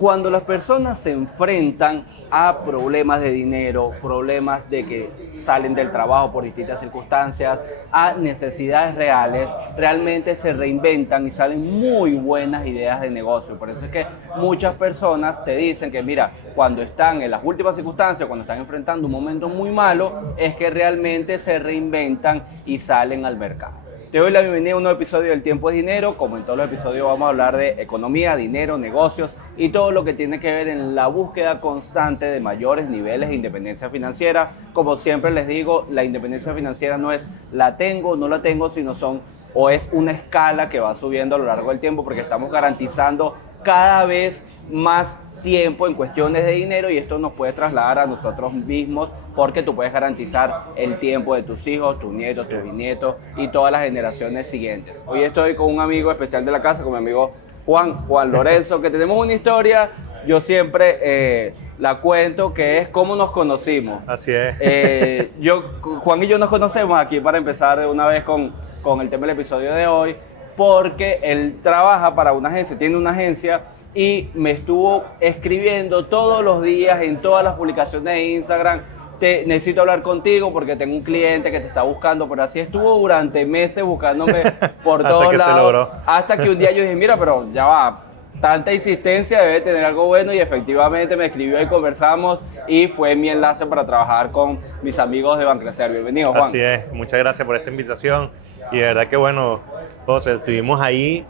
Cuando las personas se enfrentan a problemas de dinero, problemas de que salen del trabajo por distintas circunstancias, a necesidades reales, realmente se reinventan y salen muy buenas ideas de negocio. Por eso es que muchas personas te dicen que, mira, cuando están en las últimas circunstancias, cuando están enfrentando un momento muy malo, es que realmente se reinventan y salen al mercado. Te doy la bienvenida a un nuevo episodio del Tiempo es Dinero. Como en todos los episodios vamos a hablar de economía, dinero, negocios y todo lo que tiene que ver en la búsqueda constante de mayores niveles de independencia financiera. Como siempre les digo, la independencia financiera no es la tengo, no la tengo, sino es una escala que va subiendo a lo largo del tiempo, porque estamos garantizando cada vez más tiempo en cuestiones de dinero, y esto nos puede trasladar a nosotros mismos, porque tú puedes garantizar el tiempo de tus hijos, tus nietos, tus bisnietos y todas las generaciones siguientes. Hoy estoy con un amigo especial de la casa, con mi amigo Juan Lorenzo, que tenemos una historia, yo siempre la cuento, que es cómo nos conocimos. Así es. Juan y yo nos conocemos aquí para empezar de una vez con el tema del episodio de hoy, porque él trabaja para una agencia, tiene una agencia, y me estuvo escribiendo todos los días en todas las publicaciones de Instagram: necesito hablar contigo porque tengo un cliente que te está buscando. Pero así estuvo durante meses buscándome por todos lados, hasta que un día yo dije, mira, pero ya va, tanta insistencia debe tener algo bueno, y efectivamente me escribió y conversamos, y fue mi enlace para trabajar con mis amigos de Bancrecer. Bienvenido, Juan. Así es, muchas gracias por esta invitación, y de verdad que bueno, José, estuvimos ahí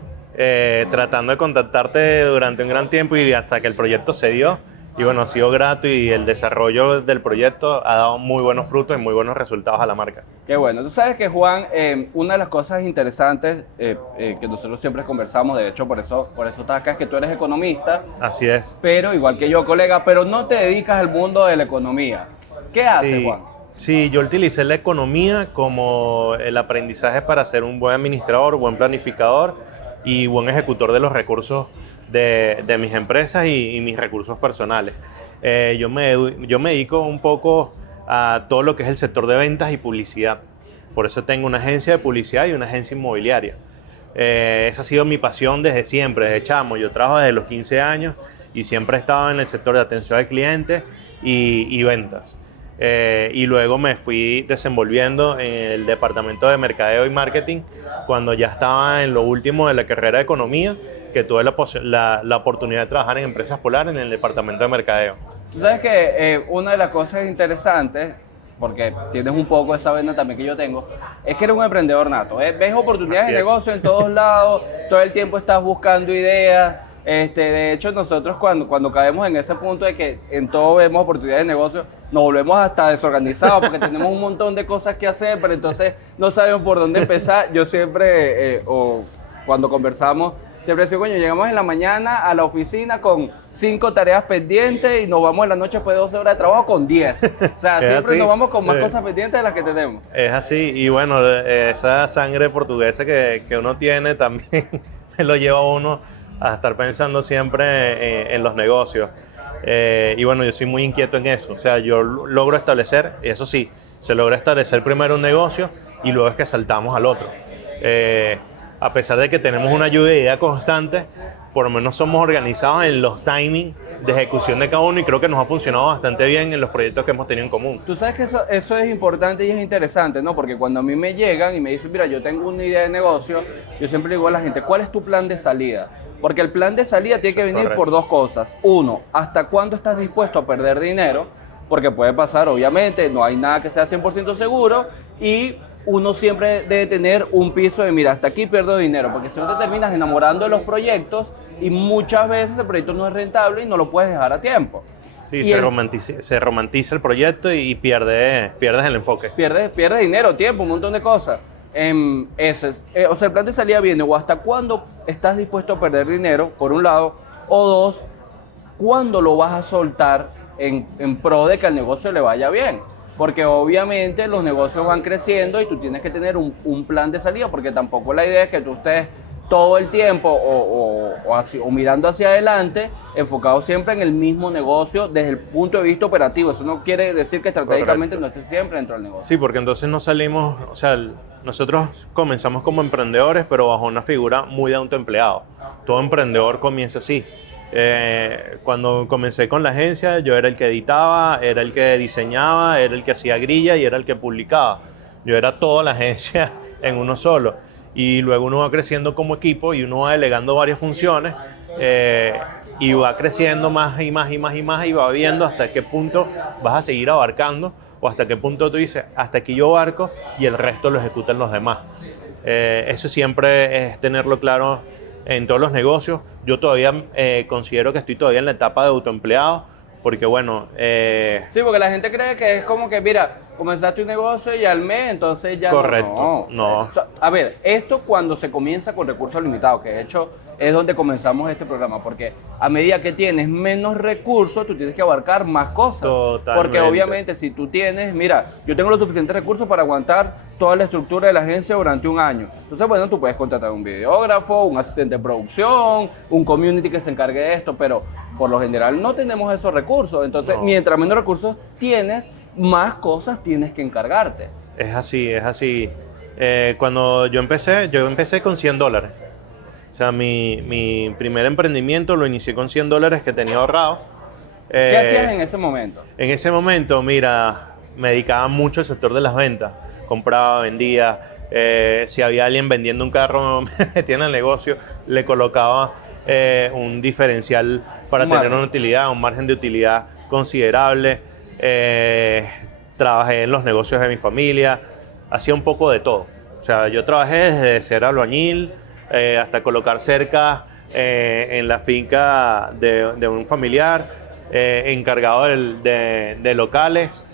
tratando de contactarte durante un gran tiempo, y hasta que el proyecto se dio, y bueno, ha sido grato, y el desarrollo del proyecto ha dado muy buenos frutos y muy buenos resultados a la marca. Qué bueno. Tú sabes que, Juan, una de las cosas interesantes que nosotros siempre conversamos, de hecho por eso estás acá, es que tú eres economista. Así es. Pero igual que yo, colega, pero no te dedicas al mundo de la economía. ¿Qué haces, Juan? Sí, yo utilicé la economía como el aprendizaje para ser un buen administrador, buen planificador y buen ejecutor de los recursos de mis empresas y mis recursos personales. Yo me dedico un poco a todo lo que es el sector de ventas y publicidad. Por eso tengo una agencia de publicidad y una agencia inmobiliaria. Esa ha sido mi pasión desde siempre, desde chamo. Yo trabajo desde los 15 años y siempre he estado en el sector de atención al cliente y ventas. Y luego me fui desenvolviendo en el departamento de mercadeo y marketing cuando ya estaba en lo último de la carrera de economía, que tuve la oportunidad de trabajar en Empresas Polar en el departamento de mercadeo. Tú sabes que una de las cosas interesantes, porque tienes un poco esa vena también que yo tengo, es que eres un emprendedor nato. Ves oportunidades de negocio en todos lados, todo el tiempo estás buscando ideas. De hecho, nosotros cuando caemos en ese punto de que en todo vemos oportunidades de negocio, nos volvemos hasta desorganizados, porque tenemos un montón de cosas que hacer, pero entonces no sabemos por dónde empezar. Yo siempre, cuando conversamos, siempre digo, coño, llegamos en la mañana a la oficina con 5 tareas pendientes y nos vamos en la noche después de 12 horas de trabajo con 10. O sea, siempre nos vamos con más cosas pendientes de las que tenemos. Es así, y bueno, esa sangre portuguesa que uno tiene también lo lleva a uno a estar pensando siempre en los negocios. Y bueno, yo soy muy inquieto en eso. O sea, yo logro establecer, eso sí, se logra establecer primero un negocio y luego es que saltamos al otro. A pesar de que tenemos una lluvia de ideas constante, por lo menos somos organizados en los timings de ejecución de cada uno, y creo que nos ha funcionado bastante bien en los proyectos que hemos tenido en común. Tú sabes que eso es importante y es interesante, ¿no? Porque cuando a mí me llegan y me dicen, mira, yo tengo una idea de negocio, yo siempre le digo a la gente, ¿cuál es tu plan de salida? Porque el plan de salida tiene que venir por dos cosas. Uno, ¿hasta cuándo estás dispuesto a perder dinero? Porque puede pasar, obviamente, no hay nada que sea 100% seguro, y uno siempre debe tener un piso de, mira, hasta aquí pierdo dinero, porque si no te terminas enamorando de los proyectos y muchas veces el proyecto no es rentable y no lo puedes dejar a tiempo. Sí, se romantiza el proyecto y pierdes el enfoque. Pierdes dinero, tiempo, un montón de cosas. O sea, el plan de salida viene o hasta cuándo estás dispuesto a perder dinero, por un lado, o dos, cuándo lo vas a soltar en pro de que al negocio le vaya bien. Porque obviamente los negocios van creciendo y tú tienes que tener un plan de salida, porque tampoco la idea es que tú estés todo el tiempo o mirando hacia adelante, enfocado siempre en el mismo negocio desde el punto de vista operativo. Eso no quiere decir que estratégicamente no estés siempre dentro del negocio. Sí, porque entonces no salimos, o sea, nosotros comenzamos como emprendedores, pero bajo una figura muy de autoempleado. Todo emprendedor comienza así. Cuando comencé con la agencia, yo era el que editaba, era el que diseñaba, era el que hacía grilla y era el que publicaba. Yo era toda la agencia en uno solo. Y luego uno va creciendo como equipo y uno va delegando varias funciones y va creciendo más y más y más y más y va viendo hasta qué punto vas a seguir abarcando o hasta qué punto tú dices, hasta aquí yo abarco y el resto lo ejecutan los demás. Eso siempre es tenerlo claro en todos los negocios. Yo todavía considero que estoy todavía en la etapa de autoempleado, porque bueno... Sí, porque la gente cree que es como que, mira, comenzaste un negocio y al mes, entonces ya correcto, no. O sea, a ver, esto cuando se comienza con recursos limitados, que de hecho es donde comenzamos este programa, porque a medida que tienes menos recursos, tú tienes que abarcar más cosas. Totalmente. Porque obviamente si tú tienes, mira, yo tengo los suficientes recursos para aguantar toda la estructura de la agencia durante un año. Entonces, bueno, tú puedes contratar un videógrafo, un asistente de producción, un community que se encargue de esto, pero por lo general no tenemos esos recursos. Entonces, No. mientras menos recursos tienes, más cosas tienes que encargarte. Es así, es así. Cuando yo empecé con $100. O sea, mi primer emprendimiento lo inicié con $100 que tenía ahorrado. ¿Qué hacías en ese momento? En ese momento, mira, me dedicaba mucho al sector de las ventas. Compraba, vendía. Si había alguien vendiendo un carro, me metía en el negocio, le colocaba un diferencial para tener una utilidad, un margen de utilidad considerable. Trabajé en los negocios de mi familia, hacía un poco de todo. O sea, yo trabajé desde ser albañil hasta colocar cerca en la finca de un familiar, encargado de locales.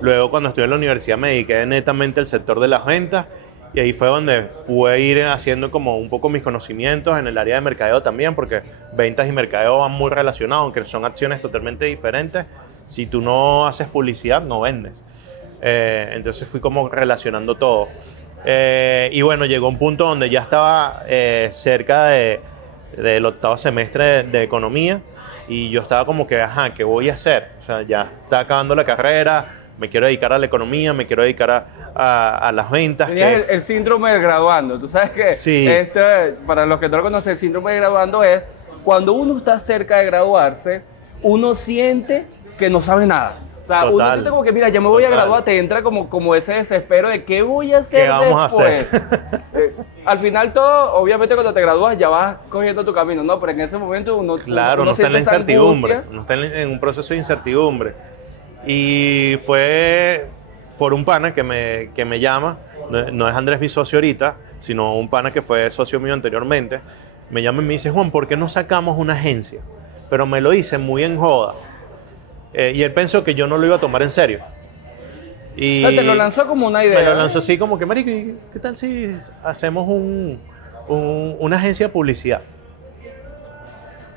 Luego, cuando estuve en la universidad, me dediqué netamente al sector de las ventas y ahí fue donde pude ir haciendo como un poco mis conocimientos en el área de mercadeo también, porque ventas y mercadeo van muy relacionados, aunque son acciones totalmente diferentes. Si tú no haces publicidad, no vendes. Entonces fui como relacionando todo. Y bueno, llegó un punto donde ya estaba cerca del octavo semestre de economía y yo estaba como que, ajá, ¿qué voy a hacer? O sea, ya está acabando la carrera, me quiero dedicar a la economía, me quiero dedicar a las ventas. Tenías el síndrome del graduando. Tú sabes que, Sí. para los que no lo conocen, el síndrome del graduando es cuando uno está cerca de graduarse, uno siente que no sabe nada. O sea, Total. uno siente como que, mira, ya me voy a Total. graduar, te entra como ese desespero de qué voy a hacer ¿Qué vamos a después. hacer? Al final todo, obviamente cuando te gradúas ya vas cogiendo tu camino, ¿no? Pero en ese momento uno Claro, uno no está en la siente esa incertidumbre, angustia. no está en un proceso de incertidumbre. Y fue por un pana que me llama, no es Andrés mi socio ahorita, sino un pana que fue socio mío anteriormente, me llama y me dice, Juan, ¿por qué no sacamos una agencia? Pero me lo hice muy en joda. Y él pensó que yo no lo iba a tomar en serio. Y O sea, te lo lanzó como una idea. me lo lanzó así como que, marico, ¿qué tal si hacemos una agencia de publicidad?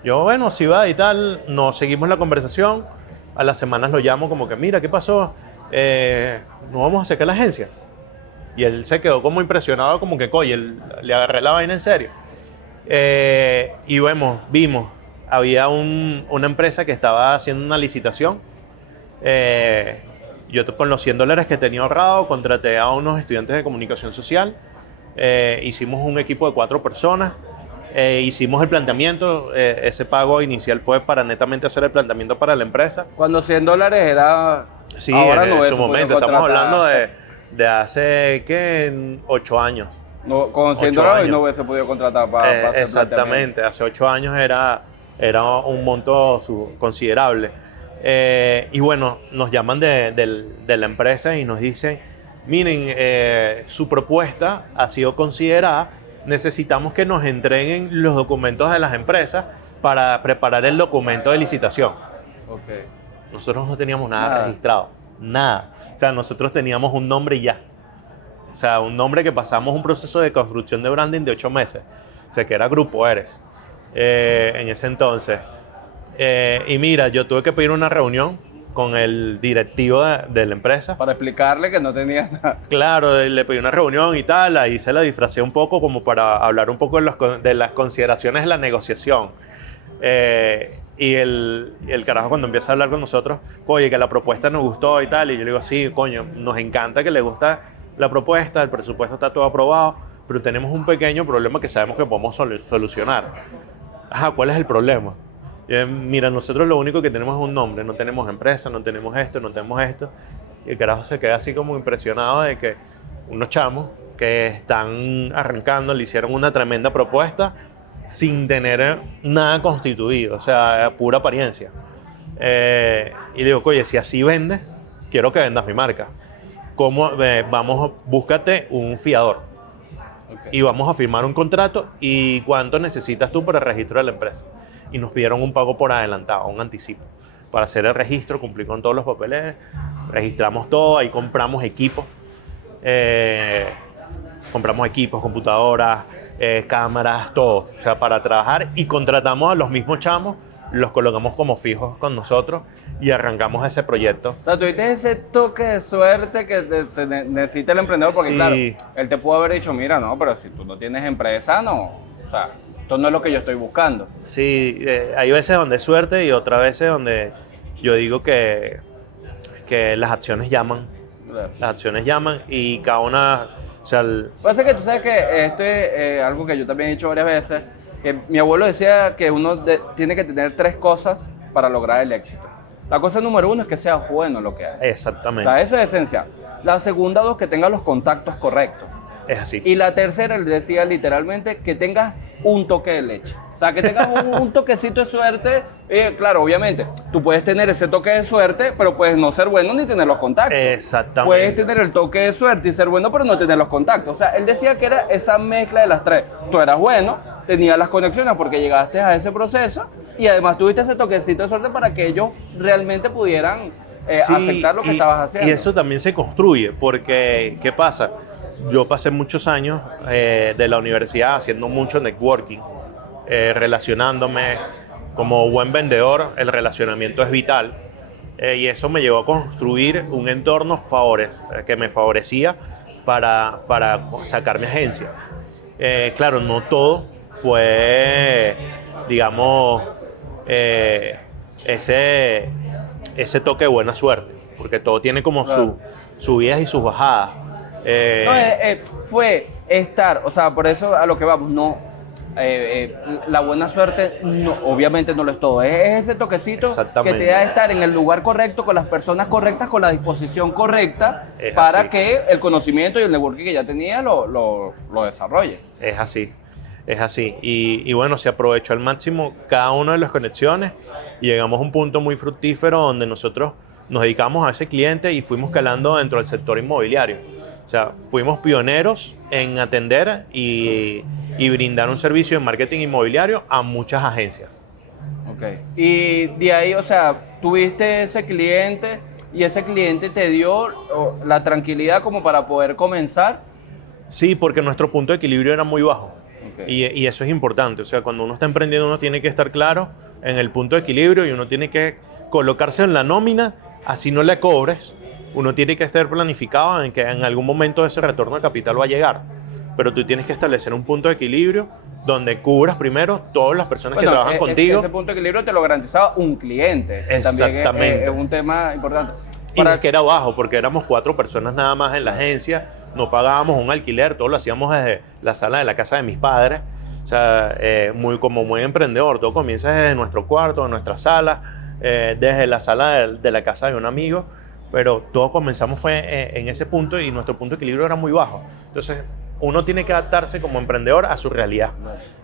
Yo, bueno, si va y tal, nos seguimos la conversación. A las semanas lo llamo como que, mira, ¿qué pasó? ¿No vamos a sacar la agencia? Y él se quedó como impresionado, como que, coño, le agarré la vaina en serio. Y vimos, había una empresa que estaba haciendo una licitación. Yo con los $100 que tenía ahorrado, contraté a unos estudiantes de comunicación social. Hicimos un equipo de 4 personas. Hicimos el planteamiento. Ese pago inicial fue para netamente hacer el planteamiento para la empresa. Cuando $100 era... Sí, ahora en no su momento. Estamos hablando de de hace, ¿qué? 8 años. No, con $100 8 no hubiese podido contratar para hacer Exactamente, hace 8 años era un monto considerable. Y bueno, nos llaman de la empresa y nos dicen, miren, su propuesta ha sido considerada, necesitamos que nos entreguen los documentos de las empresas para preparar el documento de licitación. Okay. Nosotros no teníamos nada registrado, nada. O sea, nosotros teníamos un nombre y ya. O sea, un nombre que pasamos un proceso de construcción de branding de 8 meses. O sea, que era Grupo Eres en ese entonces. Y mira, yo tuve que pedir una reunión con el directivo de la empresa. Para explicarle que no tenía nada. Claro, le pedí una reunión y tal, ahí se la disfracé un poco como para hablar un poco de las consideraciones de la negociación. Y el carajo cuando empieza a hablar con nosotros, oye, que la propuesta nos gustó y tal, y yo le digo, sí, coño, nos encanta que le gusta la propuesta, el presupuesto está todo aprobado, pero tenemos un pequeño problema que sabemos que podemos solucionar. Ajá, ¿cuál es el problema? Mira, nosotros lo único que tenemos es un nombre, no tenemos empresa, no tenemos esto, no tenemos esto. Y el carajo se queda así como impresionado de que unos chamos que están arrancando le hicieron una tremenda propuesta sin tener nada constituido, o sea, pura apariencia. Y le digo, oye, si así vendes, quiero que vendas mi marca. ¿Cómo? Vamos, búscate un fiador. Okay. Y vamos a firmar un contrato. ¿Y cuánto necesitas tú para el registro de la empresa? Y nos pidieron un pago por adelantado, un anticipo. Para hacer el registro, cumplir con todos los papeles, registramos todo, ahí compramos equipos. Compramos equipos, computadoras, cámaras, todo. O sea, para trabajar, y contratamos a los mismos chamos, los colocamos como fijos con nosotros y arrancamos ese proyecto. O sea, tuviste ese toque de suerte que necesita el emprendedor, porque Sí. claro, él te pudo haber dicho, mira, no, pero si tú no tienes empresa, no. O sea, esto no es lo que yo estoy buscando. Sí, hay veces donde es suerte y otras veces donde yo digo que las acciones llaman. Las acciones llaman y cada una... O sea, Pasa que tú sabes que esto es algo que yo también he dicho varias veces, que mi abuelo decía que uno tiene que tener 3 cosas para lograr el éxito. La cosa número 1 es que seas bueno en lo que haces. exactamente. O sea, eso es esencial. La segunda 2, que tengas los contactos correctos. Es así. Y la tercera, él decía literalmente, que tengas un toque de leche. O sea, que tengas un toquecito de suerte. Claro, obviamente, tú puedes tener ese toque de suerte, pero puedes no ser bueno ni tener los contactos. Exactamente. Puedes tener el toque de suerte y ser bueno, pero no tener los contactos. O sea, él decía que era esa mezcla de las 3. Tú eras bueno, tenías las conexiones porque llegaste a ese proceso y además tuviste ese toquecito de suerte para que ellos realmente pudieran Sí, aceptar lo que estabas haciendo. Y eso también se construye, porque ¿qué pasa? Yo pasé muchos años de la universidad haciendo mucho networking, relacionándome. Como buen vendedor, el relacionamiento es vital, y eso me llevó a construir un entorno que me favorecía para sacar mi agencia. Claro, no todo fue, digamos, ese toque de buena suerte, porque todo tiene como Claro. sus subidas y sus bajadas. No, fue estar, o sea, por eso a lo que vamos, no. La buena suerte no, obviamente no lo es todo, es ese toquecito que Exactamente. te da estar en el lugar correcto, con las personas correctas, con la disposición correcta, Es para así. que el conocimiento y el networking que ya tenía lo desarrolle. Es así, es así. Y bueno, se aprovechó al máximo cada una de las conexiones y llegamos a un punto muy fructífero donde nosotros nos dedicamos a ese cliente y fuimos calando dentro del sector inmobiliario. O sea, fuimos pioneros en atender y brindar un servicio de marketing inmobiliario a muchas agencias. Ok. Y de ahí, o sea, tuviste ese cliente y ese cliente te dio la tranquilidad como para poder comenzar. Sí, porque nuestro punto de equilibrio era muy bajo. Ok. Y eso es importante. O sea, cuando uno está emprendiendo, uno tiene que estar claro en el punto de equilibrio y uno tiene que colocarse en la nómina, así no le cobres. Uno tiene que estar planificado en que en algún momento ese retorno de capital va a llegar. Pero tú tienes que establecer un punto de equilibrio donde cubras primero todas las personas que trabajan contigo. Ese punto de equilibrio te lo garantizaba un cliente. Que también Exactamente. es un tema importante. Y que era bajo, porque éramos 4 personas nada más en la agencia, no pagábamos un alquiler, todo lo hacíamos desde la sala de la casa de mis padres. O sea, como muy emprendedor, todo comienza desde nuestro cuarto, de nuestra sala, desde la sala de la casa de un amigo, pero todo comenzamos fue en ese punto y nuestro punto de equilibrio era muy bajo. Entonces, uno tiene que adaptarse como emprendedor a su realidad.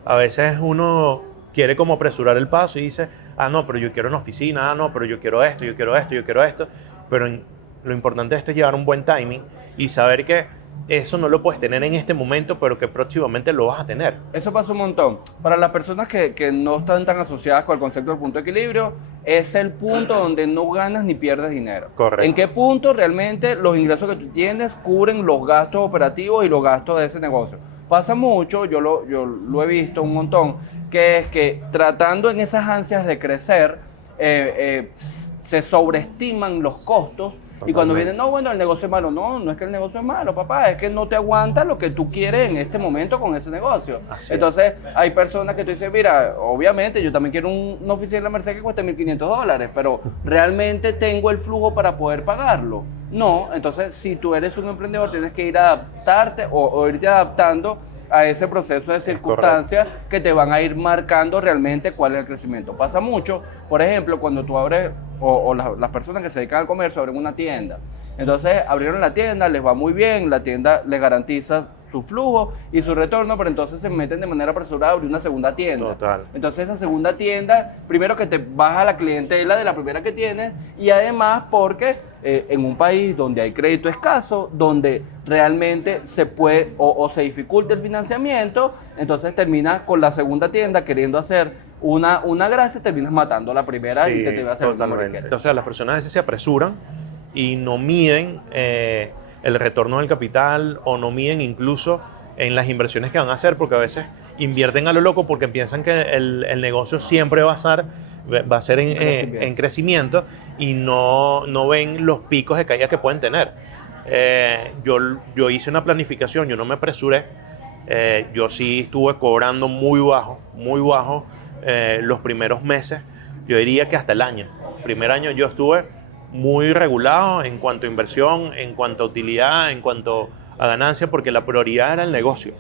A veces uno quiere como apresurar el paso y dice, no, pero yo quiero una oficina, no, pero yo quiero esto, yo quiero esto, yo quiero esto. Pero lo importante de esto es llevar un buen timing y saber que eso no lo puedes tener en este momento, pero que próximamente lo vas a tener. Eso pasa un montón. Para las personas que no están tan asociadas con el concepto del punto de equilibrio, es el punto donde no ganas ni pierdes dinero. Correcto. ¿En qué punto realmente los ingresos que tú tienes cubren los gastos operativos y los gastos de ese negocio? Pasa mucho, yo lo he visto un montón, que es que tratando en esas ansias de crecer, se sobreestiman los costos. Y cuando vienen, no, bueno, el negocio es malo. No, no es que el negocio es malo, papá, es que no te aguanta lo que tú quieres en este momento con ese negocio. Así Entonces, hay personas que tú dices, mira, obviamente yo también quiero una oficina en la Merced que cueste $1,500, pero ¿realmente tengo el flujo para poder pagarlo? No, entonces si tú eres un emprendedor tienes que ir a adaptarte o irte adaptando a ese proceso de circunstancias que te van a ir marcando realmente cuál es el crecimiento. Pasa mucho, por ejemplo, cuando tú abres, o las personas que se dedican al comercio abren una tienda. Entonces abrieron la tienda, les va muy bien, la tienda les garantiza su flujo y su retorno, pero entonces se meten de manera apresurada a abrir una segunda tienda. Total. Entonces esa segunda tienda, primero que te baja la clientela de la primera que tienes y además porque en un país donde hay crédito escaso, donde realmente se puede o se dificulta el financiamiento, entonces terminas con la segunda tienda queriendo hacer una gracia y terminas matando a la primera Sí, y te va a hacer una totalmente. moriquera. O sea, las personas a veces se apresuran y no miden el retorno del capital o no miden incluso en las inversiones que van a hacer, porque a veces invierten a lo loco porque piensan que el negocio siempre va a ser en crecimiento y no ven los picos de caída que pueden tener. Yo hice una planificación, yo no me apresuré, yo sí estuve cobrando muy bajo los primeros meses, yo diría que hasta el año. El primer año yo estuve muy regulado en cuanto a inversión, en cuanto a utilidad, en cuanto a ganancia, porque la prioridad era el negocio.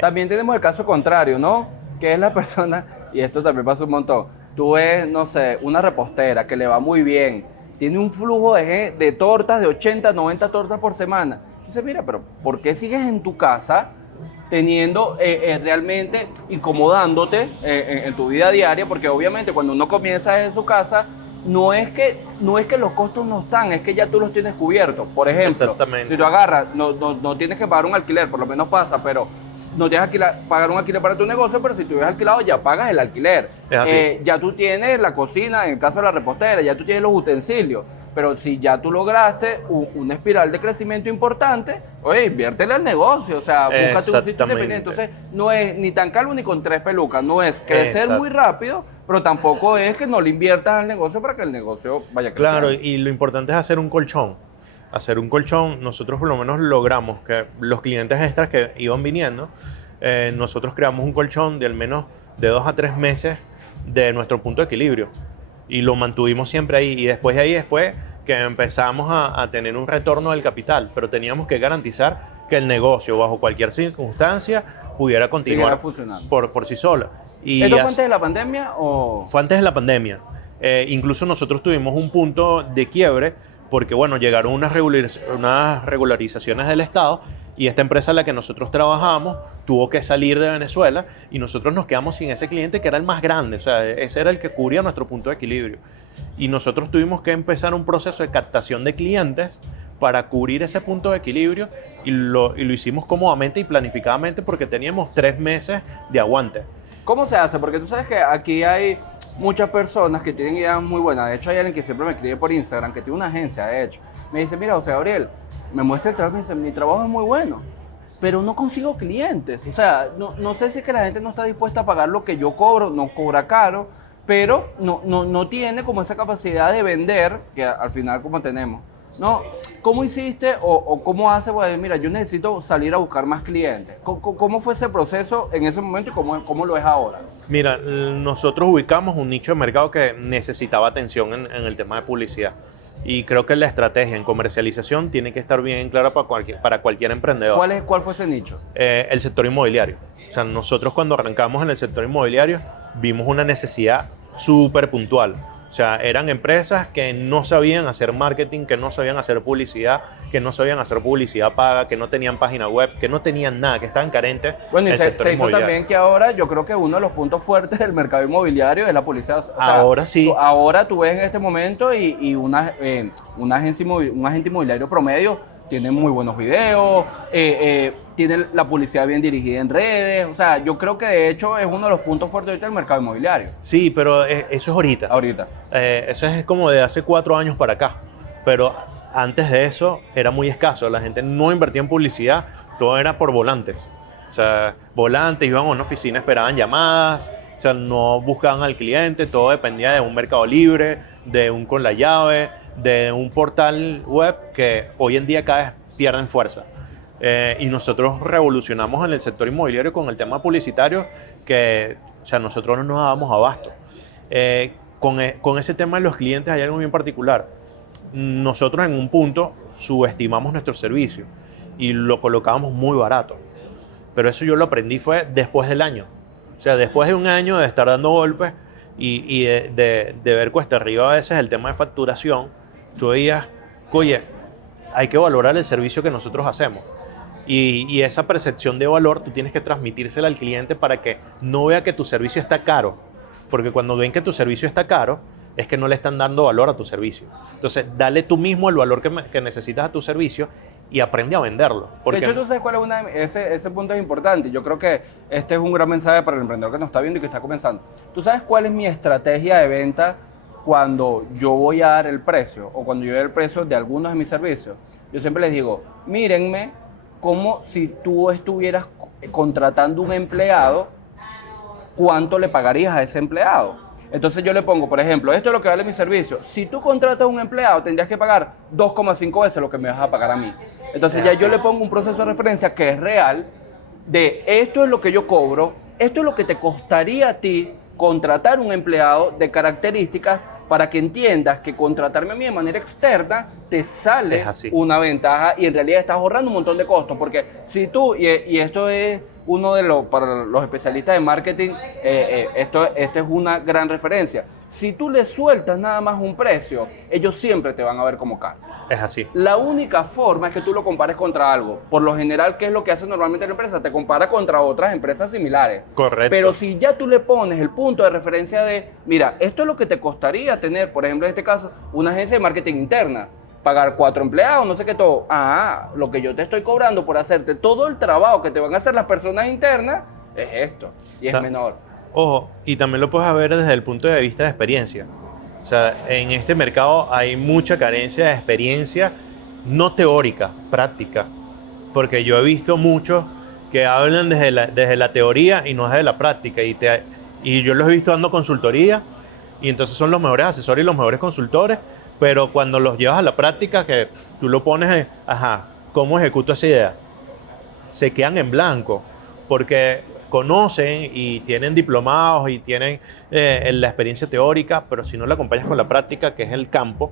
También tenemos el caso contrario, ¿no? Que es la persona, y esto también pasa un montón, tú ves, no sé, una repostera que le va muy bien, tiene un flujo de tortas de 80, 90 tortas por semana. Entonces, mira, pero ¿por qué sigues en tu casa teniendo realmente, incomodándote en tu vida diaria? Porque obviamente cuando uno comienza en su casa, no es que los costos no están, es que ya tú los tienes cubiertos. Por ejemplo, si tú agarras, no tienes que pagar un alquiler, por lo menos pasa, pero no tienes que pagar un alquiler para tu negocio, pero si tú hubieras alquilado ya pagas el alquiler. Ya tú tienes la cocina, en el caso de la repostera, ya tú tienes los utensilios. Pero si ya tú lograste una espiral de crecimiento importante, oye, inviértele al negocio, o sea, búscate un sitio independiente. Entonces, no es ni tan calvo ni con 3 pelucas, no es crecer muy rápido, pero tampoco es que no le inviertas al negocio para que el negocio vaya creciendo. Claro, y lo importante es hacer un colchón. Nosotros por lo menos logramos que los clientes extras que iban viniendo, nosotros creamos un colchón de al menos de 2 a 3 meses de nuestro punto de equilibrio. Y lo mantuvimos siempre ahí. Y después de ahí fue que empezamos a tener un retorno del capital. Pero teníamos que garantizar que el negocio, bajo cualquier circunstancia, pudiera continuar por sí sola. ¿Esto fue antes de la pandemia o...? Fue antes de la pandemia. Incluso nosotros tuvimos un punto de quiebre porque, bueno, llegaron unas regularizaciones del Estado y esta empresa en la que nosotros trabajamos tuvo que salir de Venezuela y nosotros nos quedamos sin ese cliente que era el más grande, o sea, ese era el que cubría nuestro punto de equilibrio. Y nosotros tuvimos que empezar un proceso de captación de clientes para cubrir ese punto de equilibrio y lo hicimos cómodamente y planificadamente porque teníamos 3 meses de aguante. ¿Cómo se hace? Porque tú sabes que aquí hay muchas personas que tienen ideas muy buenas. De hecho, hay alguien que siempre me escribe por Instagram, que tiene una agencia, de hecho. Me dice, mira, José Gabriel, me muestra el trabajo, me dice, mi trabajo es muy bueno, pero no consigo clientes. O sea, no sé si es que la gente no está dispuesta a pagar lo que yo cobro, no cobra caro, pero no tiene como esa capacidad de vender, que al final como tenemos. No, ¿cómo hiciste o cómo hace? Pues, mira, yo necesito salir a buscar más clientes. ¿Cómo fue ese proceso en ese momento y cómo lo es ahora? Mira, nosotros ubicamos un nicho de mercado que necesitaba atención en el tema de publicidad. Y creo que la estrategia en comercialización tiene que estar bien clara para cualquier emprendedor. ¿Cuál fue ese nicho? El sector inmobiliario. O sea, nosotros cuando arrancamos en el sector inmobiliario vimos una necesidad súper puntual. O sea, eran empresas que no sabían hacer marketing, que no sabían hacer publicidad, que no sabían hacer publicidad paga, que no tenían página web, que no tenían nada, que estaban carentes. Bueno, y se hizo también que ahora yo creo que uno de los puntos fuertes del mercado inmobiliario es la publicidad. O sea, ahora sí. Ahora tú ves en este momento y un agente inmobiliario promedio tiene muy buenos videos, tiene la publicidad bien dirigida en redes. O sea, yo creo que de hecho es uno de los puntos fuertes ahorita del mercado inmobiliario. Sí, pero eso es ahorita. Eso es como de hace 4 años para acá. Pero antes de eso era muy escaso. La gente no invertía en publicidad, todo era por volantes. O sea, volantes, iban a una oficina, esperaban llamadas, o sea, no buscaban al cliente, todo dependía de un mercado libre, de un con la llave, de un portal web que hoy en día cada vez pierden fuerza. Y nosotros revolucionamos en el sector inmobiliario con el tema publicitario que, o sea, nosotros no nos dábamos abasto. Con ese tema de los clientes hay algo bien particular. Nosotros en un punto subestimamos nuestro servicio y lo colocábamos muy barato. pero eso yo lo aprendí fue después del año. O sea, después de un año de estar dando golpes y de ver cuesta arriba a veces el tema de facturación, tú veías, oye, hay que valorar el servicio que nosotros hacemos. Y esa percepción de valor tú tienes que transmitírsela al cliente para que no vea que tu servicio está caro. Porque cuando ven que tu servicio está caro, es que no le están dando valor a tu servicio. Entonces, dale tú mismo el valor que necesitas a tu servicio y aprende a venderlo. De hecho, tú sabes cuál es ese punto es importante. Yo creo que este es un gran mensaje para el emprendedor que nos está viendo y que está comenzando. ¿Tú sabes cuál es mi estrategia de venta cuando yo voy a dar el precio o cuando yo doy el precio de algunos de mis servicios? Yo siempre les digo, mírenme como si tú estuvieras contratando un empleado, ¿cuánto le pagarías a ese empleado? Entonces yo le pongo, por ejemplo, esto es lo que vale mi servicio. Si tú contratas a un empleado, tendrías que pagar 2,5 veces lo que me vas a pagar a mí. Entonces ya yo le pongo un proceso de referencia que es real, de esto es lo que yo cobro, esto es lo que te costaría a ti contratar un empleado de características para que entiendas que contratarme a mí de manera externa te sale una ventaja y en realidad estás ahorrando un montón de costos. Porque si tú, y esto es uno de los, para los especialistas de marketing, esto es una gran referencia. Si tú le sueltas nada más un precio, ellos siempre te van a ver como caro. Es así. La única forma es que tú lo compares contra algo. Por lo general, ¿qué es lo que hace normalmente la empresa? Te compara contra otras empresas similares. Correcto. Pero si ya tú le pones el punto de referencia de, mira, esto es lo que te costaría tener, por ejemplo, en este caso, una agencia de marketing interna, pagar 4 empleados, no sé qué todo. Lo que yo te estoy cobrando por hacerte todo el trabajo que te van a hacer las personas internas es esto. Y es menor. Ojo, y también lo puedes ver desde el punto de vista de experiencia. O sea, en este mercado hay mucha carencia de experiencia, no teórica, práctica. Porque yo he visto muchos que hablan desde la teoría y no desde la práctica. Y yo los he visto dando consultoría y entonces son los mejores asesores y los mejores consultores, pero cuando los llevas a la práctica, que tú lo pones, ¿cómo ejecuto esa idea? Se quedan en blanco, porque conocen y tienen diplomados y tienen la experiencia teórica, pero si no la acompañas con la práctica, que es el campo,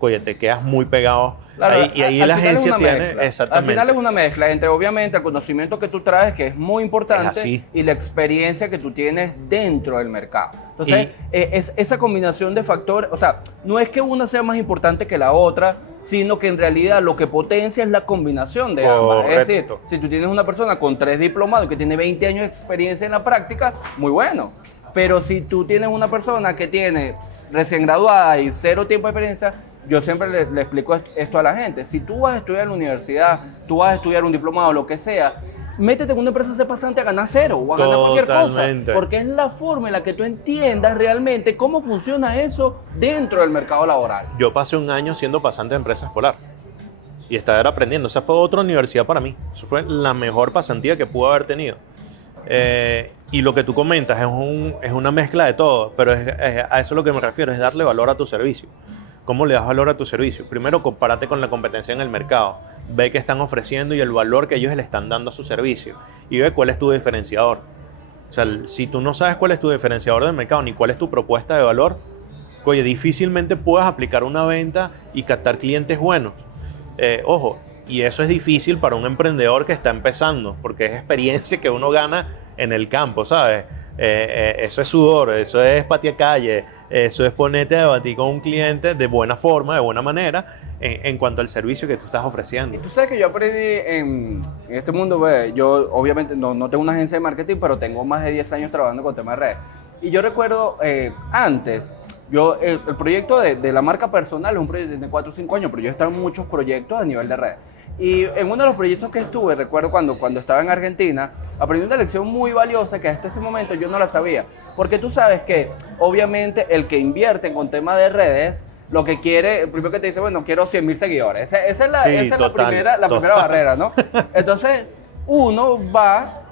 oye, te quedas muy pegado. Claro, ahí, y ahí la agencia tiene... Exactamente. Al final es una mezcla entre, obviamente, el conocimiento que tú traes, que es muy importante, y la experiencia que tú tienes dentro del mercado. Entonces, es esa combinación de factores, o sea, no es que una sea más importante que la otra, sino que en realidad lo que potencia es la combinación de ambas. Es decir, si tú tienes una persona con 3 diplomados que tiene 20 años de experiencia en la práctica, muy bueno. Pero si tú tienes una persona que tiene recién graduada y 0 tiempo de experiencia, yo siempre le explico esto a la gente. Si tú vas a estudiar en la universidad, tú vas a estudiar un diplomado, lo que sea, métete en una empresa de pasante a ganar 0 o a ganar cualquier cosa. Porque es la forma en la que tú entiendas realmente cómo funciona eso dentro del mercado laboral. Yo pasé un año siendo pasante de empresa escolar y estaba aprendiendo. Esa fue otra universidad para mí. Eso fue la mejor pasantía que pude haber tenido. Y lo que tú comentas es una mezcla de todo, pero a eso es lo que me refiero, es darle valor a tu servicio. ¿Cómo le das valor a tu servicio? Primero, compárate con la competencia en el mercado. Ve qué están ofreciendo y el valor que ellos le están dando a su servicio. Y ve cuál es tu diferenciador. O sea, si tú no sabes cuál es tu diferenciador del mercado ni cuál es tu propuesta de valor, oye, difícilmente puedas aplicar una venta y captar clientes buenos. Ojo, y eso es difícil para un emprendedor que está empezando, porque es experiencia que uno gana en el campo, ¿sabes? Eso es sudor, eso es patear calle, eso es ponerte a debatir con un cliente de buena forma, de buena manera, en cuanto al servicio que tú estás ofreciendo. Y tú sabes que yo aprendí en este mundo, yo obviamente no tengo una agencia de marketing, pero tengo más de 10 años trabajando con temas de redes. Y yo recuerdo antes, el proyecto de la marca personal es un proyecto de 4 o 5 años, pero yo he estado en muchos proyectos a nivel de redes. Y en uno de los proyectos que estuve, recuerdo cuando estaba en Argentina, aprendí una lección muy valiosa que hasta ese momento yo no la sabía. Porque tú sabes que, obviamente, el que invierte con temas de redes, lo que quiere, el primero que te dice, bueno, quiero 100,000 seguidores. Esa es la primera barrera, ¿no? Entonces, uno va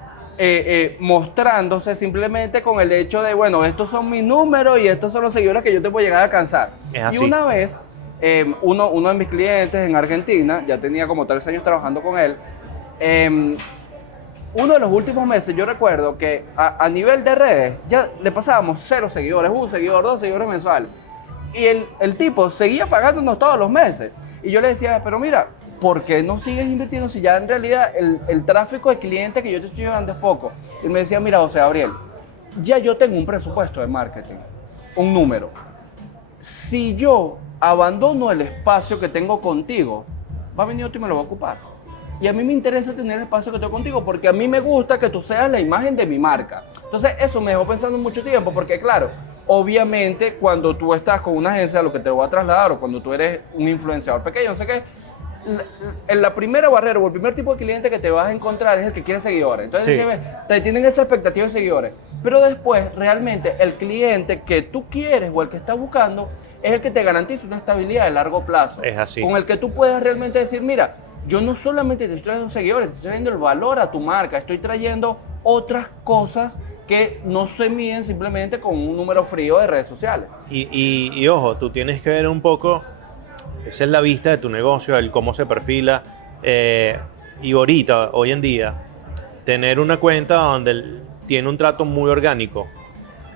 mostrándose simplemente con el hecho de, bueno, estos son mis números y estos son los seguidores que yo te puedo llegar a alcanzar. Y una vez... uno de mis clientes en Argentina, ya tenía como 3 años trabajando con él, uno de los últimos meses yo recuerdo que a nivel de redes ya le pasábamos 0 seguidores, 1 seguidor, 2 seguidores mensuales, y el tipo seguía pagándonos todos los meses, y yo le decía, pero mira, ¿por qué no sigues invirtiendo si ya en realidad el tráfico de clientes que yo te estoy llevando es poco? Y me decía, mira, José Gabriel, ya yo tengo un presupuesto de marketing, un número. Si yo abandono el espacio que tengo contigo, va a venir otro y me lo va a ocupar. Y a mí me interesa tener el espacio que tengo contigo porque a mí me gusta que tú seas la imagen de mi marca. Entonces eso me dejó pensando mucho tiempo porque claro, obviamente cuando tú estás con una agencia, lo que te voy a trasladar o cuando tú eres un influenciador pequeño, no sé qué, la primera barrera o el primer tipo de cliente que te vas a encontrar es el que quiere seguidores. Entonces Sí. te tienen esa expectativa de seguidores. Pero después, realmente, el cliente que tú quieres o el que estás buscando es el que te garantiza una estabilidad de largo plazo. Es así. Con el que tú puedes realmente decir, mira, yo no solamente te estoy trayendo seguidores, te estoy trayendo el valor a tu marca, estoy trayendo otras cosas que no se miden simplemente con un número frío de redes sociales. Y ojo, tú tienes que ver un poco, esa es la vista de tu negocio, el cómo se perfila. Y ahorita, hoy en día, tener una cuenta donde tiene un trato muy orgánico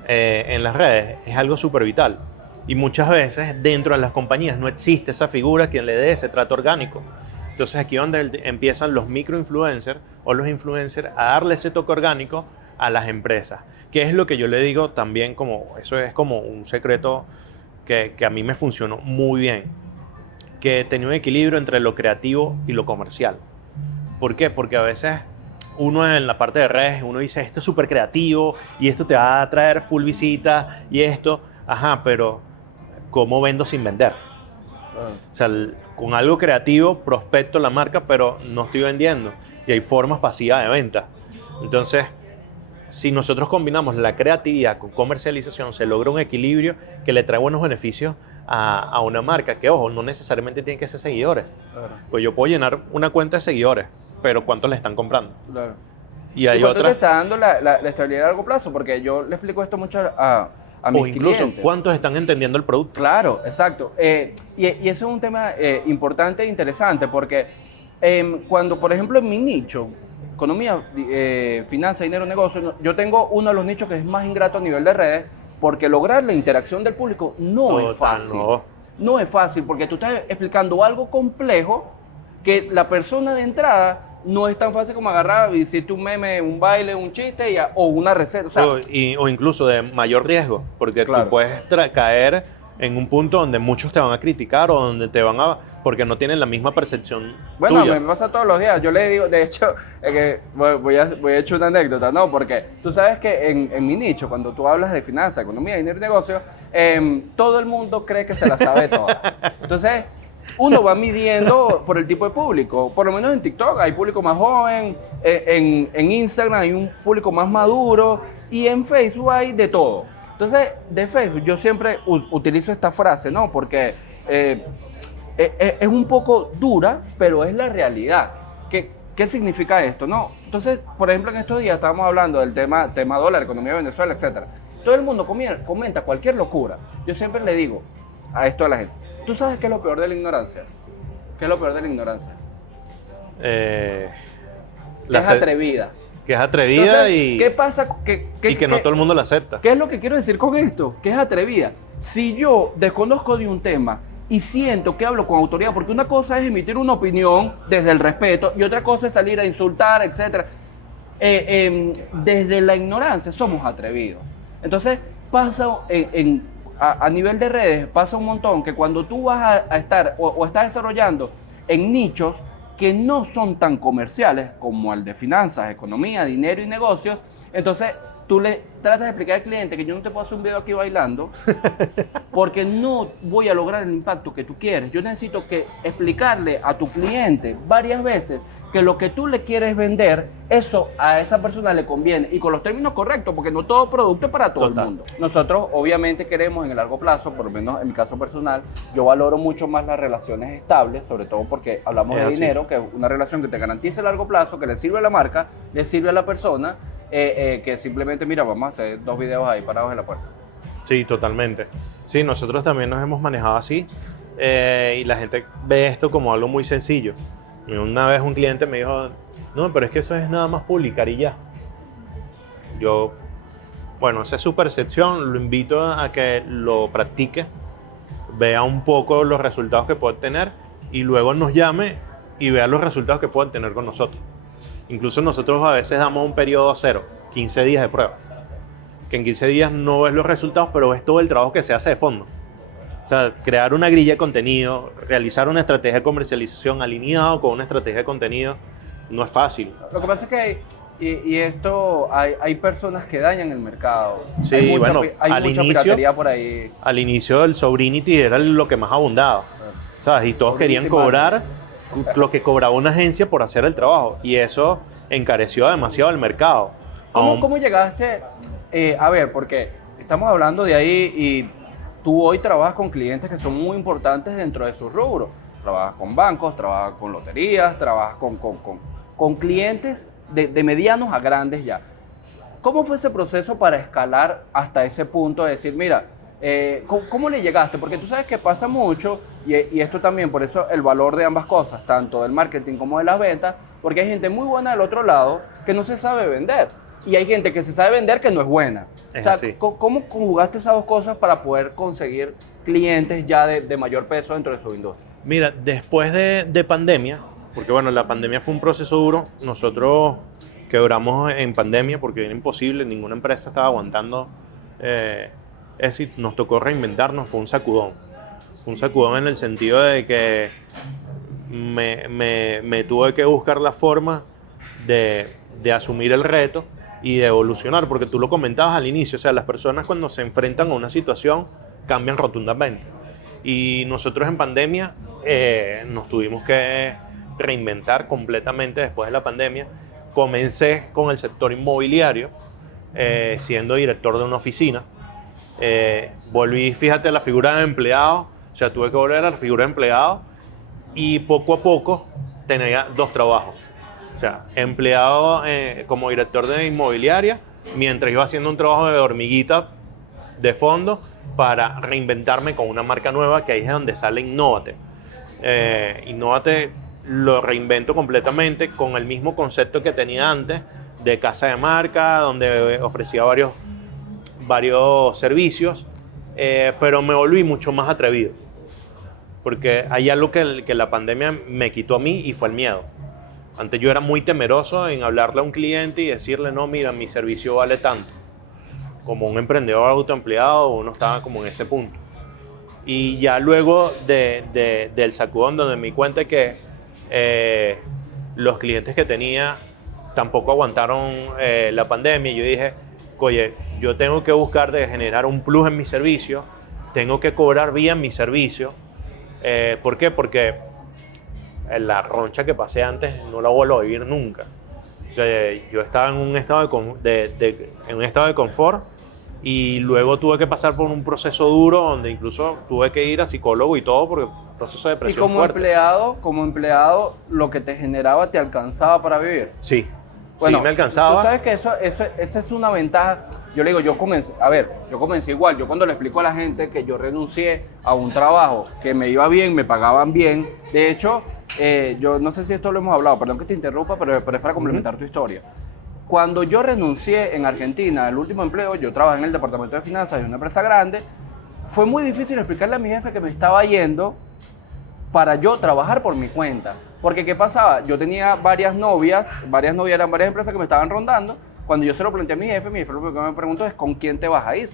en las redes es algo súper vital. Y muchas veces dentro de las compañías no existe esa figura quien le dé ese trato orgánico. Entonces aquí es donde empiezan los microinfluencers o los influencers a darle ese toque orgánico a las empresas. Que es lo que yo le digo también, como eso es como un secreto que a mí me funcionó muy bien. Que tenía un equilibrio entre lo creativo y lo comercial. ¿Por qué? Porque a veces uno en la parte de redes, uno dice esto es súper creativo y esto te va a traer full visita y esto, ajá, pero ¿cómo vendo sin vender? O sea, con algo creativo prospecto la marca, pero no estoy vendiendo. Y hay formas pasivas de venta. Entonces, si nosotros combinamos la creatividad con comercialización, se logra un equilibrio que le trae buenos beneficios a una marca. Que, ojo, no necesariamente tienen que ser seguidores. Claro. Pues yo puedo llenar una cuenta de seguidores, pero ¿cuántos le están comprando? Claro. Y hay ¿Y cuánto te otras... está dando la estabilidad a largo plazo? Porque yo le explico esto mucho a O mis incluso, clientes. ¿cuántos están entendiendo el producto? Claro, exacto. Y eso es un tema importante e interesante porque cuando, por ejemplo, en mi nicho, economía, finanzas, dinero, negocio, yo tengo uno de los nichos que es más ingrato a nivel de redes porque lograr la interacción del público no es fácil. No. No es fácil porque tú estás explicando algo complejo que la persona de entrada no es tan fácil como agarrar y decirte un meme, un baile, un chiste o una receta. O sea, O incluso de mayor riesgo, porque Claro. tú puedes caer en un punto donde muchos te van a criticar o donde te van a... porque no tienen la misma percepción bueno, tuya. me pasa todos los días. Yo le digo, de hecho, que voy a echar una anécdota, ¿no? Porque tú sabes que en mi nicho, cuando tú hablas de finanzas, economía, dinero y negocio, todo el mundo cree que se la sabe toda. Entonces, uno va midiendo por el tipo de público. Por lo menos en TikTok hay público más joven, en Instagram hay un público más maduro y en Facebook hay de todo. Entonces, de Facebook yo siempre utilizo esta frase, ¿no? Porque es un poco dura, pero es la realidad. ¿Qué significa esto? No. Entonces, por ejemplo, en estos días estábamos hablando del tema dólar, economía de Venezuela, etc. Todo el mundo comenta cualquier locura. Yo siempre le digo a esto a la gente, ¿tú sabes qué es lo peor de la ignorancia? ¿Qué es lo peor de la ignorancia? La Es se- atrevida. que es atrevida Entonces, y ¿qué pasa? y que no todo el mundo la acepta. ¿Qué es lo que quiero decir con esto? Que es atrevida. Si yo desconozco de un tema y siento que hablo con autoridad, porque una cosa es emitir una opinión desde el respeto y otra cosa es salir a insultar, etc. Desde la ignorancia somos atrevidos. Entonces pasa a nivel de redes, pasa un montón que cuando tú vas a estar o estás desarrollando en nichos que no son tan comerciales como el de finanzas, economía, dinero y negocios, entonces tú le tratas de explicar al cliente que yo no te puedo hacer un video aquí bailando porque no voy a lograr el impacto que tú quieres. Yo necesito que explicarle a tu cliente varias veces que lo que tú le quieres vender, eso a esa persona le conviene y con los términos correctos, porque no todo producto es para todo Total. el mundo. Nosotros obviamente queremos en el largo plazo, por lo menos en mi caso personal, yo valoro mucho más las relaciones estables, sobre todo porque hablamos Es de así. dinero, que es una relación que te garantice a largo plazo, que le sirve a la marca, le sirve a la persona, que simplemente, mira, vamos a hacer 2 videos ahí parados en la puerta. Sí, totalmente. Sí, nosotros también nos hemos manejado así y la gente ve esto como algo muy sencillo. Una vez un cliente me dijo, no, pero es que eso es nada más publicar y ya. Yo, bueno, esa es su percepción, lo invito a que lo practique, vea un poco los resultados que puede tener y luego nos llame y vea los resultados que pueden tener con nosotros. Incluso nosotros a veces damos un periodo cero, 15 días de prueba. Que en 15 días no ves los resultados, pero ves todo el trabajo que se hace de fondo. O sea, crear una grilla de contenido, realizar una estrategia de comercialización alineado con una estrategia de contenido, no es fácil. Lo que pasa es que hay personas que dañan el mercado. Sí, hay mucha, bueno, hay mucha piratería por ahí. Al inicio el Sobrinity era lo que más abundaba, ¿sabes? Y todos querían cobrar lo que cobraba una agencia por hacer el trabajo. Y eso encareció demasiado el mercado. ¿Cómo llegaste? A ver, porque estamos hablando de ahí y tú hoy trabajas con clientes que son muy importantes dentro de sus rubros. Trabajas con bancos, trabajas con loterías, trabajas con clientes de medianos a grandes ya. ¿Cómo fue ese proceso para escalar hasta ese punto de decir, mira, ¿cómo le llegaste? Porque tú sabes que pasa mucho, y esto también, por eso el valor de ambas cosas, tanto del marketing como de las ventas, porque hay gente muy buena del otro lado que no se sabe vender. Y hay gente que se sabe vender que no es buena. Es o sea, así. ¿cómo conjugaste esas dos cosas para poder conseguir clientes ya de mayor peso dentro de su industria? Mira, después de pandemia, porque bueno, la pandemia fue un proceso duro, nosotros quebramos en pandemia porque era imposible, ninguna empresa estaba aguantando eso y nos tocó reinventarnos, fue un sacudón. Fue un sacudón en el sentido de que me tuve que buscar la forma de asumir el reto y de evolucionar, porque tú lo comentabas al inicio, o sea, las personas cuando se enfrentan a una situación cambian rotundamente. Y nosotros en pandemia nos tuvimos que reinventar completamente después de la pandemia. Comencé con el sector inmobiliario, siendo director de una oficina. Volví, fíjate, a la figura de empleado, o sea, tuve que volver a la figura de empleado y poco a poco tenía dos trabajos. O sea, empleado como director de inmobiliaria, mientras iba haciendo un trabajo de hormiguita de fondo para reinventarme con una marca nueva, que ahí es donde sale Innovate. Innovate lo reinvento completamente con el mismo concepto que tenía antes de casa de marca, donde ofrecía varios servicios, pero me volví mucho más atrevido. Porque hay algo que la pandemia me quitó a mí y fue el miedo. Antes yo era muy temeroso en hablarle a un cliente y decirle, no, mira, mi servicio vale tanto. Como un emprendedor autoempleado, uno estaba como en ese punto. Y ya luego del sacudón, donde me di cuenta que los clientes que tenía tampoco aguantaron la pandemia, yo dije, oye, yo tengo que buscar de generar un plus en mi servicio, tengo que cobrar bien mi servicio. ¿Por qué? Porque la roncha que pasé antes no la vuelvo a vivir nunca. O sea, yo estaba en un estado de confort y luego tuve que pasar por un proceso duro donde incluso tuve que ir a psicólogo y todo porque proceso de depresión fuerte. Y como empleado, lo que te generaba te alcanzaba para vivir. Sí, bueno, sí me alcanzaba. Tú sabes que esa es una ventaja. Yo le digo, yo comencé igual. Yo cuando le explico a la gente que yo renuncié a un trabajo que me iba bien, me pagaban bien. De hecho, yo no sé si esto lo hemos hablado, perdón que te interrumpa, pero es para complementar tu historia. Cuando yo renuncié en Argentina, el último empleo, yo trabajé en el departamento de finanzas de una empresa grande, fue muy difícil explicarle a mi jefe que me estaba yendo para yo trabajar por mi cuenta. Porque ¿qué pasaba? Yo tenía varias novias eran varias empresas que me estaban rondando. Cuando yo se lo planteé a mi jefe lo que me preguntó es ¿con quién te vas a ir?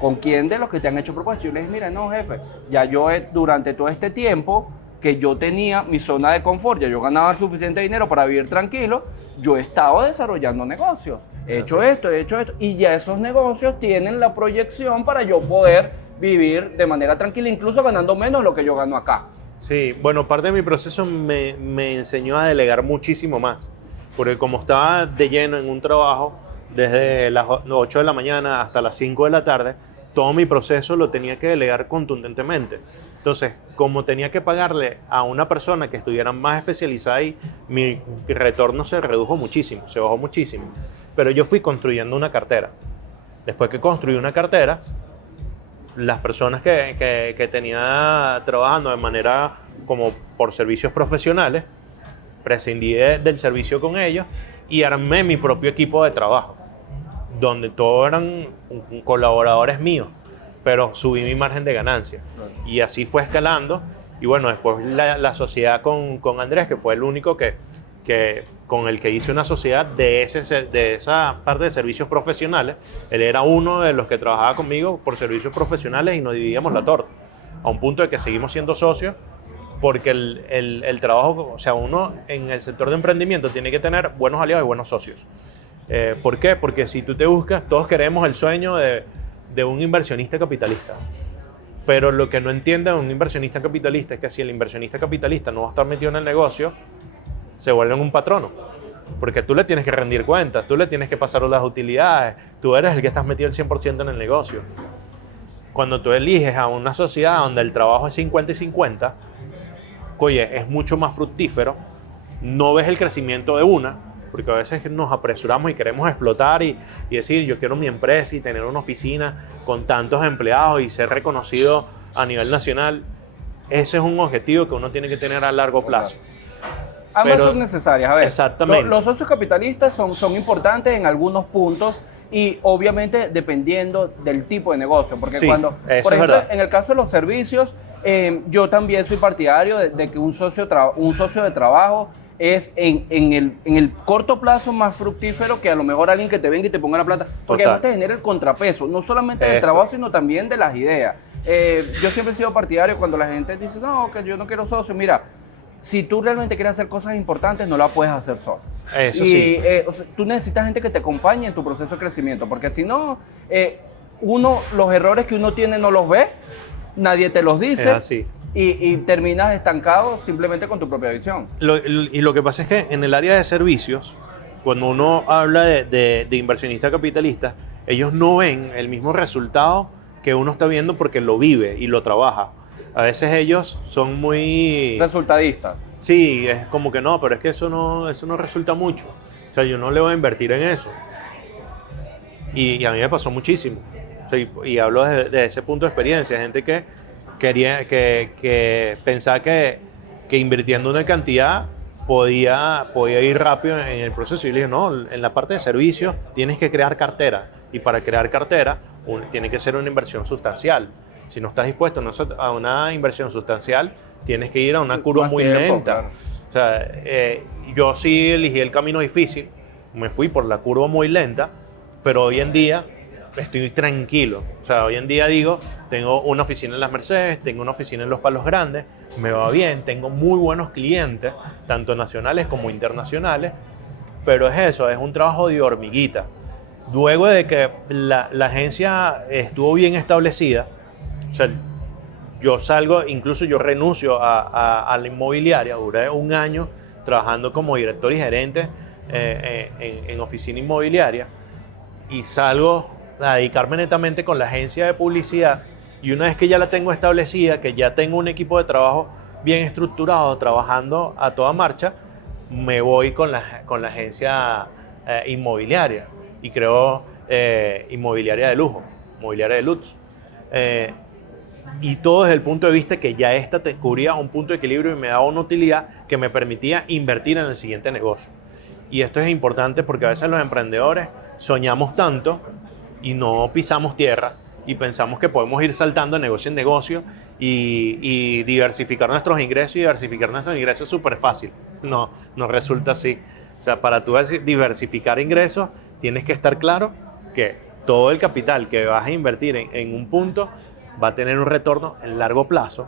¿Con quién de los que te han hecho propuestas? Yo le dije, mira, no jefe, ya yo durante todo este tiempo que yo tenía mi zona de confort, ya yo ganaba suficiente dinero para vivir tranquilo, yo estaba desarrollando negocios. He hecho esto, y ya esos negocios tienen la proyección para yo poder vivir de manera tranquila, incluso ganando menos de lo que yo gano acá. Sí, bueno, parte de mi proceso me enseñó a delegar muchísimo más, porque como estaba de lleno en un trabajo desde las 8 de la mañana hasta las 5 de la tarde, todo mi proceso lo tenía que delegar contundentemente. Entonces, como tenía que pagarle a una persona que estuviera más especializada ahí, mi retorno se redujo muchísimo, se bajó muchísimo. Pero yo fui construyendo una cartera. Después que construí una cartera, las personas que tenía trabajando de manera como por servicios profesionales, prescindí del servicio con ellos y armé mi propio equipo de trabajo, donde todos eran colaboradores míos, pero subí mi margen de ganancia. Y así fue escalando Y bueno, después la sociedad con Andrés, que fue el único con el que hice una sociedad de esa parte de servicios profesionales. Él era uno de los que trabajaba conmigo por servicios profesionales y nos dividíamos la torta, a un punto de que seguimos siendo socios, porque el trabajo, o sea, uno en el sector de emprendimiento tiene que tener buenos aliados y buenos socios. ¿Por qué? Porque si tú te buscas, todos queremos el sueño de un inversionista capitalista. Pero lo que no entiende un inversionista capitalista es que si el inversionista capitalista no va a estar metido en el negocio, se vuelve un patrono. Porque tú le tienes que rendir cuentas, tú le tienes que pasar las utilidades, tú eres el que estás metido el 100% en el negocio. Cuando tú eliges a una sociedad donde el trabajo es 50 y 50, oye, es mucho más fructífero, no ves el crecimiento de una, porque a veces nos apresuramos y queremos explotar y decir, yo quiero mi empresa y tener una oficina con tantos empleados y ser reconocido a nivel nacional. Ese es un objetivo que uno tiene que tener a largo plazo. Ambas son necesarias. A ver, exactamente. Los socios capitalistas son importantes en algunos puntos y obviamente dependiendo del tipo de negocio. Porque sí, cuando, por ejemplo, en el caso de los servicios, yo también soy partidario de que un socio de trabajo es en el corto plazo más fructífero que a lo mejor alguien que te venga y te ponga la plata. Porque además te genera el contrapeso, no solamente del trabajo, sino también de las ideas. Yo siempre he sido partidario cuando la gente dice, no, que yo no quiero socio. Mira, si tú realmente quieres hacer cosas importantes, no las puedes hacer solo. Eso sí. O sea, tú necesitas gente que te acompañe en tu proceso de crecimiento, porque si no, los errores que uno tiene no los ve, nadie te los dice. Es así. Y terminas estancado simplemente con tu propia visión. Y lo que pasa es que en el área de servicios, cuando uno habla de inversionista capitalista, ellos no ven el mismo resultado que uno está viendo porque lo vive y lo trabaja. A veces ellos son muy... resultadistas. Sí, es como que no, pero es que eso no resulta mucho. O sea, yo no le voy a invertir en eso. Y a mí me pasó muchísimo. O sea, y hablo de ese punto de experiencia. Gente que pensaba que invirtiendo una cantidad podía ir rápido en el proceso. Y yo le dije, no, en la parte de servicios tienes que crear cartera. Y para crear cartera tiene que ser una inversión sustancial. Si no estás dispuesto a una inversión sustancial, tienes que ir a una curva muy lenta. Claro. O sea, yo sí elegí el camino difícil, me fui por la curva muy lenta, pero hoy en día estoy tranquilo. O sea, hoy en día digo, tengo una oficina en Las Mercedes, tengo una oficina en Los Palos Grandes, me va bien, tengo muy buenos clientes, tanto nacionales como internacionales, pero es eso, es un trabajo de hormiguita. Luego de que la agencia estuvo bien establecida, o sea, yo salgo, incluso yo renuncio a la inmobiliaria, duré un año trabajando como director y gerente en oficina inmobiliaria y salgo a dedicarme netamente con la agencia de publicidad y una vez que ya la tengo establecida, que ya tengo un equipo de trabajo bien estructurado, trabajando a toda marcha, me voy con la agencia inmobiliaria y creo inmobiliaria de lujo, inmobiliaria de Lutz. Y todo desde el punto de vista que ya esta te cubría un punto de equilibrio y me daba una utilidad que me permitía invertir en el siguiente negocio. Y esto es importante porque a veces los emprendedores soñamos tanto y no pisamos tierra y pensamos que podemos ir saltando de negocio en negocio y diversificar nuestros ingresos, y diversificar nuestros ingresos es súper fácil. No resulta así. O sea, para tú diversificar ingresos tienes que estar claro que todo el capital que vas a invertir en un punto va a tener un retorno en largo plazo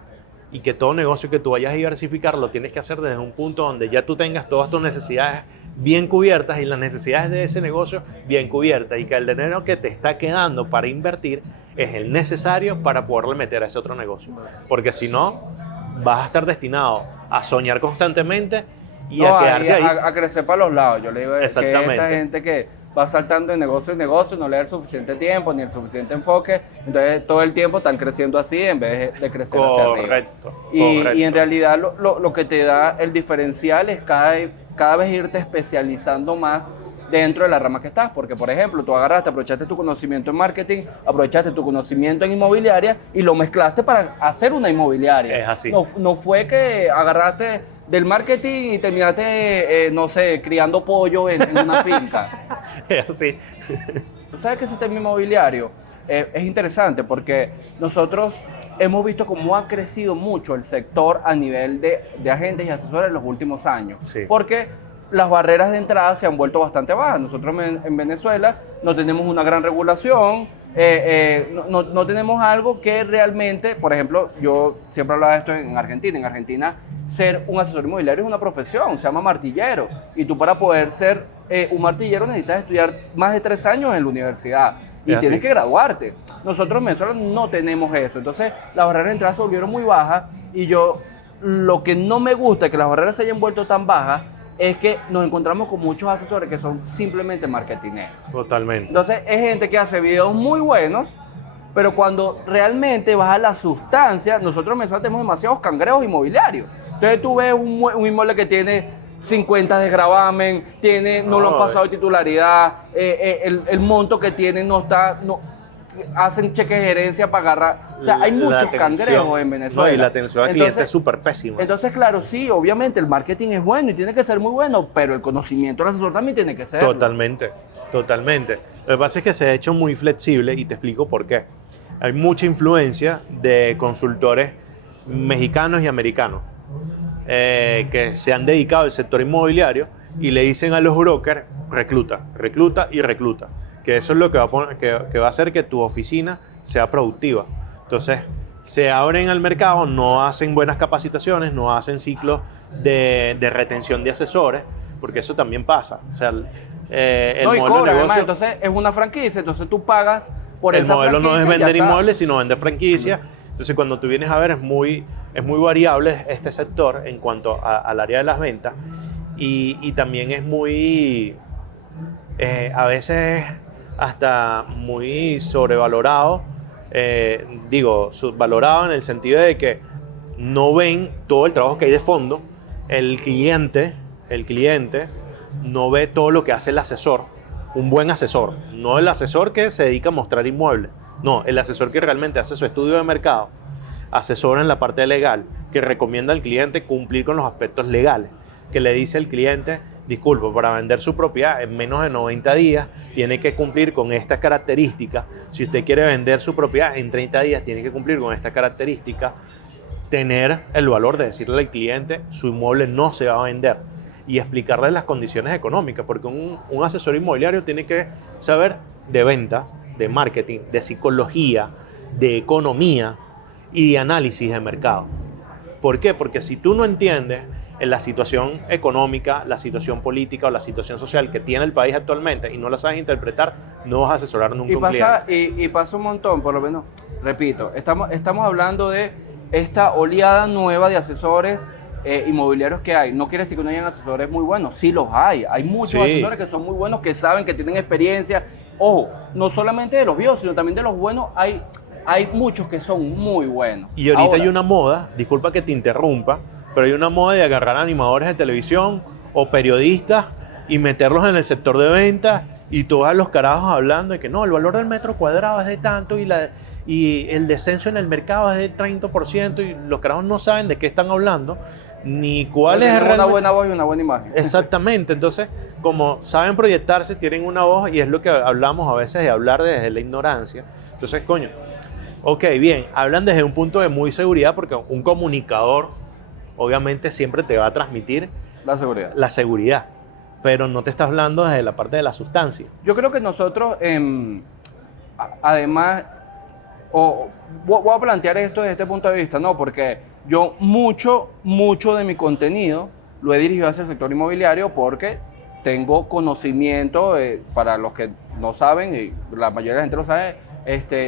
y que todo negocio que tú vayas a diversificar lo tienes que hacer desde un punto donde ya tú tengas todas tus necesidades bien cubiertas y las necesidades de ese negocio bien cubiertas y que el dinero que te está quedando para invertir es el necesario para poderle meter a ese otro negocio. Porque si no, vas a estar destinado a soñar constantemente y a quedarte ahí. A crecer para los lados. Yo le digo que esta gente que va saltando de negocio en negocio, no le da el suficiente tiempo ni el suficiente enfoque, entonces todo el tiempo están creciendo así en vez de crecer hacia arriba. Correcto. Y en realidad lo que te da el diferencial es cada vez irte especializando más dentro de la rama que estás, porque por ejemplo tú aprovechaste tu conocimiento en marketing, aprovechaste tu conocimiento en inmobiliaria y lo mezclaste para hacer una inmobiliaria. Es así. No fue que agarraste del marketing y terminaste, no sé, criando pollo en una finca. Es así. Tú sabes que ese tema inmobiliario es interesante porque nosotros hemos visto cómo ha crecido mucho el sector a nivel de agentes y asesores en los últimos años. Sí. Porque las barreras de entrada se han vuelto bastante bajas. Nosotros en Venezuela no tenemos una gran regulación, no tenemos algo que realmente, por ejemplo, yo siempre hablaba de esto en Argentina. En Argentina, ser un asesor inmobiliario es una profesión, se llama martillero. Y tú para poder ser un martillero necesitas estudiar más de 3 años en la universidad. Y tienes que graduarte. Nosotros en Venezuela no tenemos eso. Entonces, las barreras de entrada se volvieron muy bajas. Y lo que no me gusta de que las barreras se hayan vuelto tan bajas es que nos encontramos con muchos asesores que son simplemente marketineros. Totalmente. Entonces, es gente que hace videos muy buenos, pero cuando realmente vas a la sustancia, nosotros en Venezuela tenemos demasiados cangrejos inmobiliarios. Entonces, tú ves un inmueble que tiene 50 de gravamen, no lo han pasado de titularidad, el monto que tienen hacen cheques de gerencia para agarrar. O sea, hay muchos cangrejos en Venezuela. No, y la atención al cliente es súper pésima. Entonces, claro, sí, obviamente el marketing es bueno y tiene que ser muy bueno, pero el conocimiento del asesor también tiene que ser. Totalmente, totalmente. Lo que pasa es que se ha hecho muy flexible y te explico por qué. Hay mucha influencia de consultores mexicanos y americanos que se han dedicado al sector inmobiliario y le dicen a los brokers, recluta, recluta y recluta. Que eso es lo que va a hacer que tu oficina sea productiva. Entonces, se abren al mercado, no hacen buenas capacitaciones, no hacen ciclos de retención de asesores, porque eso también pasa. O sea, el modelo cobran, de negocio, además, entonces es una franquicia, entonces tú pagas por esa franquicia. El modelo no es vender inmuebles, sino vender franquicia. Entonces, cuando tú vienes a ver, es muy variable este sector en cuanto al área de las ventas y también es muy, a veces hasta muy sobrevalorado, subvalorado en el sentido de que no ven todo el trabajo que hay de fondo. El cliente no ve todo lo que hace el asesor, un buen asesor, no el asesor que se dedica a mostrar inmuebles, no, el asesor que realmente hace su estudio de mercado, asesora en la parte legal, que recomienda al cliente cumplir con los aspectos legales, que le dice al cliente, disculpa, para vender su propiedad en menos de 90 días tiene que cumplir con estas características. Si usted quiere vender su propiedad en 30 días tiene que cumplir con estas características. Tener el valor de decirle al cliente su inmueble no se va a vender y explicarle las condiciones económicas, porque un asesor inmobiliario tiene que saber de ventas, de marketing, de psicología, de economía y de análisis de mercado. ¿Por qué? Porque si tú no entiendes en la situación económica, la situación política o la situación social que tiene el país actualmente y no la sabes interpretar, no vas a asesorar nunca a un cliente. Y pasa un montón, por lo menos, repito, estamos hablando de esta oleada nueva de asesores inmobiliarios que hay. No quiere decir que no hayan asesores muy buenos, sí los hay. Hay muchos asesores que son muy buenos, que saben, que tienen experiencia. Ojo, no solamente de los viejos, sino también de los buenos. Hay muchos que son muy buenos. Y ahorita hay una moda, disculpa que te interrumpa, pero hay una moda de agarrar animadores de televisión o periodistas y meterlos en el sector de ventas y todos los carajos hablando de que no, el valor del metro cuadrado es de tanto y el descenso en el mercado es del 30% y los carajos no saben de qué están hablando ni cuál es realmente... Una buena voz y una buena imagen. Exactamente, entonces como saben proyectarse, tienen una voz y es lo que hablamos a veces de hablar desde la ignorancia. Entonces, coño, ok, bien, hablan desde un punto de muy seguridad porque un comunicador obviamente siempre te va a transmitir la seguridad, pero no te está hablando desde la parte de la sustancia. Yo creo que nosotros, además, voy a plantear esto desde este punto de vista, ¿no? Porque yo mucho de mi contenido lo he dirigido hacia el sector inmobiliario porque tengo conocimiento, para los que no saben, y la mayoría de la gente lo sabe,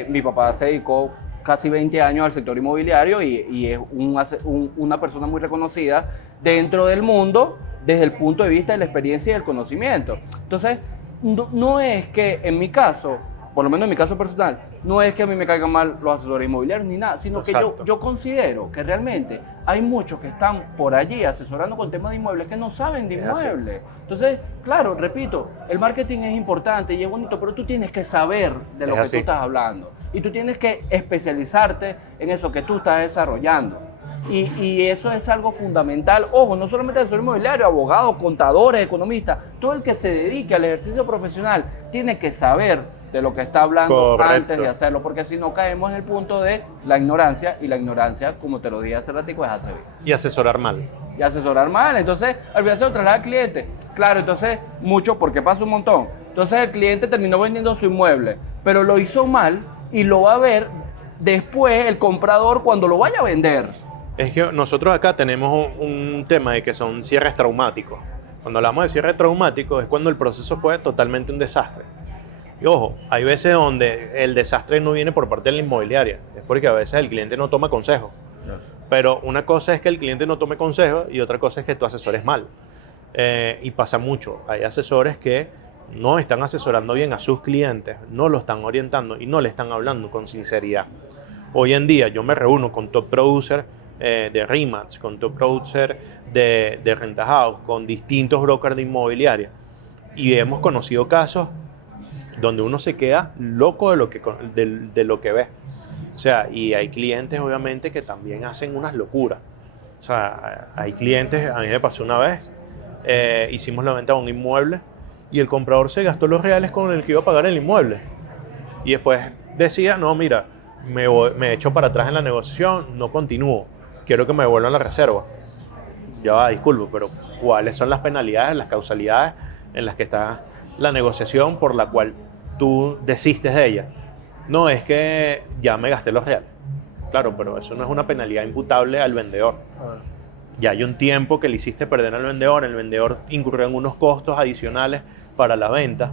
mi papá se dedicó casi 20 años al sector inmobiliario y es una persona muy reconocida dentro del mundo desde el punto de vista de la experiencia y del conocimiento. Entonces, no es que en mi caso, por lo menos en mi caso personal, no es que a mí me caigan mal los asesores inmobiliarios ni nada, sino Exacto. que yo considero que realmente hay muchos que están por allí asesorando con temas de inmuebles que no saben de inmuebles. Entonces, claro, repito, el marketing es importante y es bonito, pero tú tienes que saber de lo que tú estás hablando y tú tienes que especializarte en eso que tú estás desarrollando. Y eso es algo fundamental. Ojo, no solamente asesor inmobiliario, abogados, contadores, economistas, todo el que se dedique al ejercicio profesional tiene que saber de lo que está hablando Correcto. antes de hacerlo, porque si no caemos en el punto de la ignorancia, y la ignorancia, como te lo dije hace ratico, es atrevido. Y asesorar mal. Y asesorar mal, entonces al final se lo traslada al cliente. Claro, entonces mucho, porque pasa un montón. Entonces el cliente terminó vendiendo su inmueble, pero lo hizo mal y lo va a ver después el comprador cuando lo vaya a vender. Es que nosotros acá tenemos un tema de que son cierres traumáticos. Cuando hablamos de cierre traumático es cuando el proceso fue totalmente un desastre. Y ojo, hay veces donde el desastre no viene por parte de la inmobiliaria, es porque a veces el cliente no toma consejo. Pero una cosa es que el cliente no tome consejo y otra cosa es que tú asesores mal. Y pasa mucho. Hay asesores que no están asesorando bien a sus clientes, no lo están orientando y no le están hablando con sinceridad. Hoy en día yo me reúno con top producer de RE/MAX, con top producer de Renta House, con distintos brokers de inmobiliaria y hemos conocido casos donde uno se queda loco de lo que ve. O sea, y hay clientes obviamente que también hacen unas locuras. O sea, hay clientes, a mí me pasó una vez, hicimos la venta de un inmueble y el comprador se gastó los reales con el que iba a pagar el inmueble. Y después decía, no, mira, me echo para atrás en la negociación, no continúo, quiero que me devuelvan la reserva. Ya va, disculpo, pero ¿cuáles son las penalidades, las causalidades en las que está la negociación por la cual tú desistes de ella? No, es que ya me gasté los reales. Claro, pero eso no es una penalidad imputable al vendedor. Ya hay un tiempo que le hiciste perder al vendedor, el vendedor incurrió en unos costos adicionales para la venta.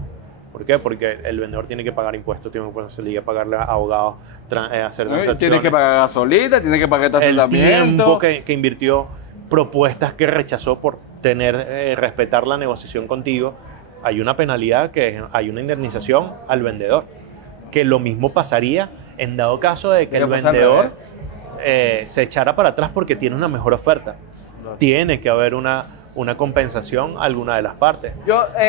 ¿Por qué? Porque el vendedor tiene que pagar impuestos, tiene que pagarle a abogados, hacer transacciones. Tiene que pagar gasolina, tiene que pagar estacionamiento. El tiempo que invirtió, propuestas que rechazó por respetar la negociación contigo. Hay una penalidad, hay una indemnización al vendedor. Que lo mismo pasaría en dado caso de que el vendedor se echara para atrás porque tiene una mejor oferta. No. Tiene que haber una compensación a alguna de las partes.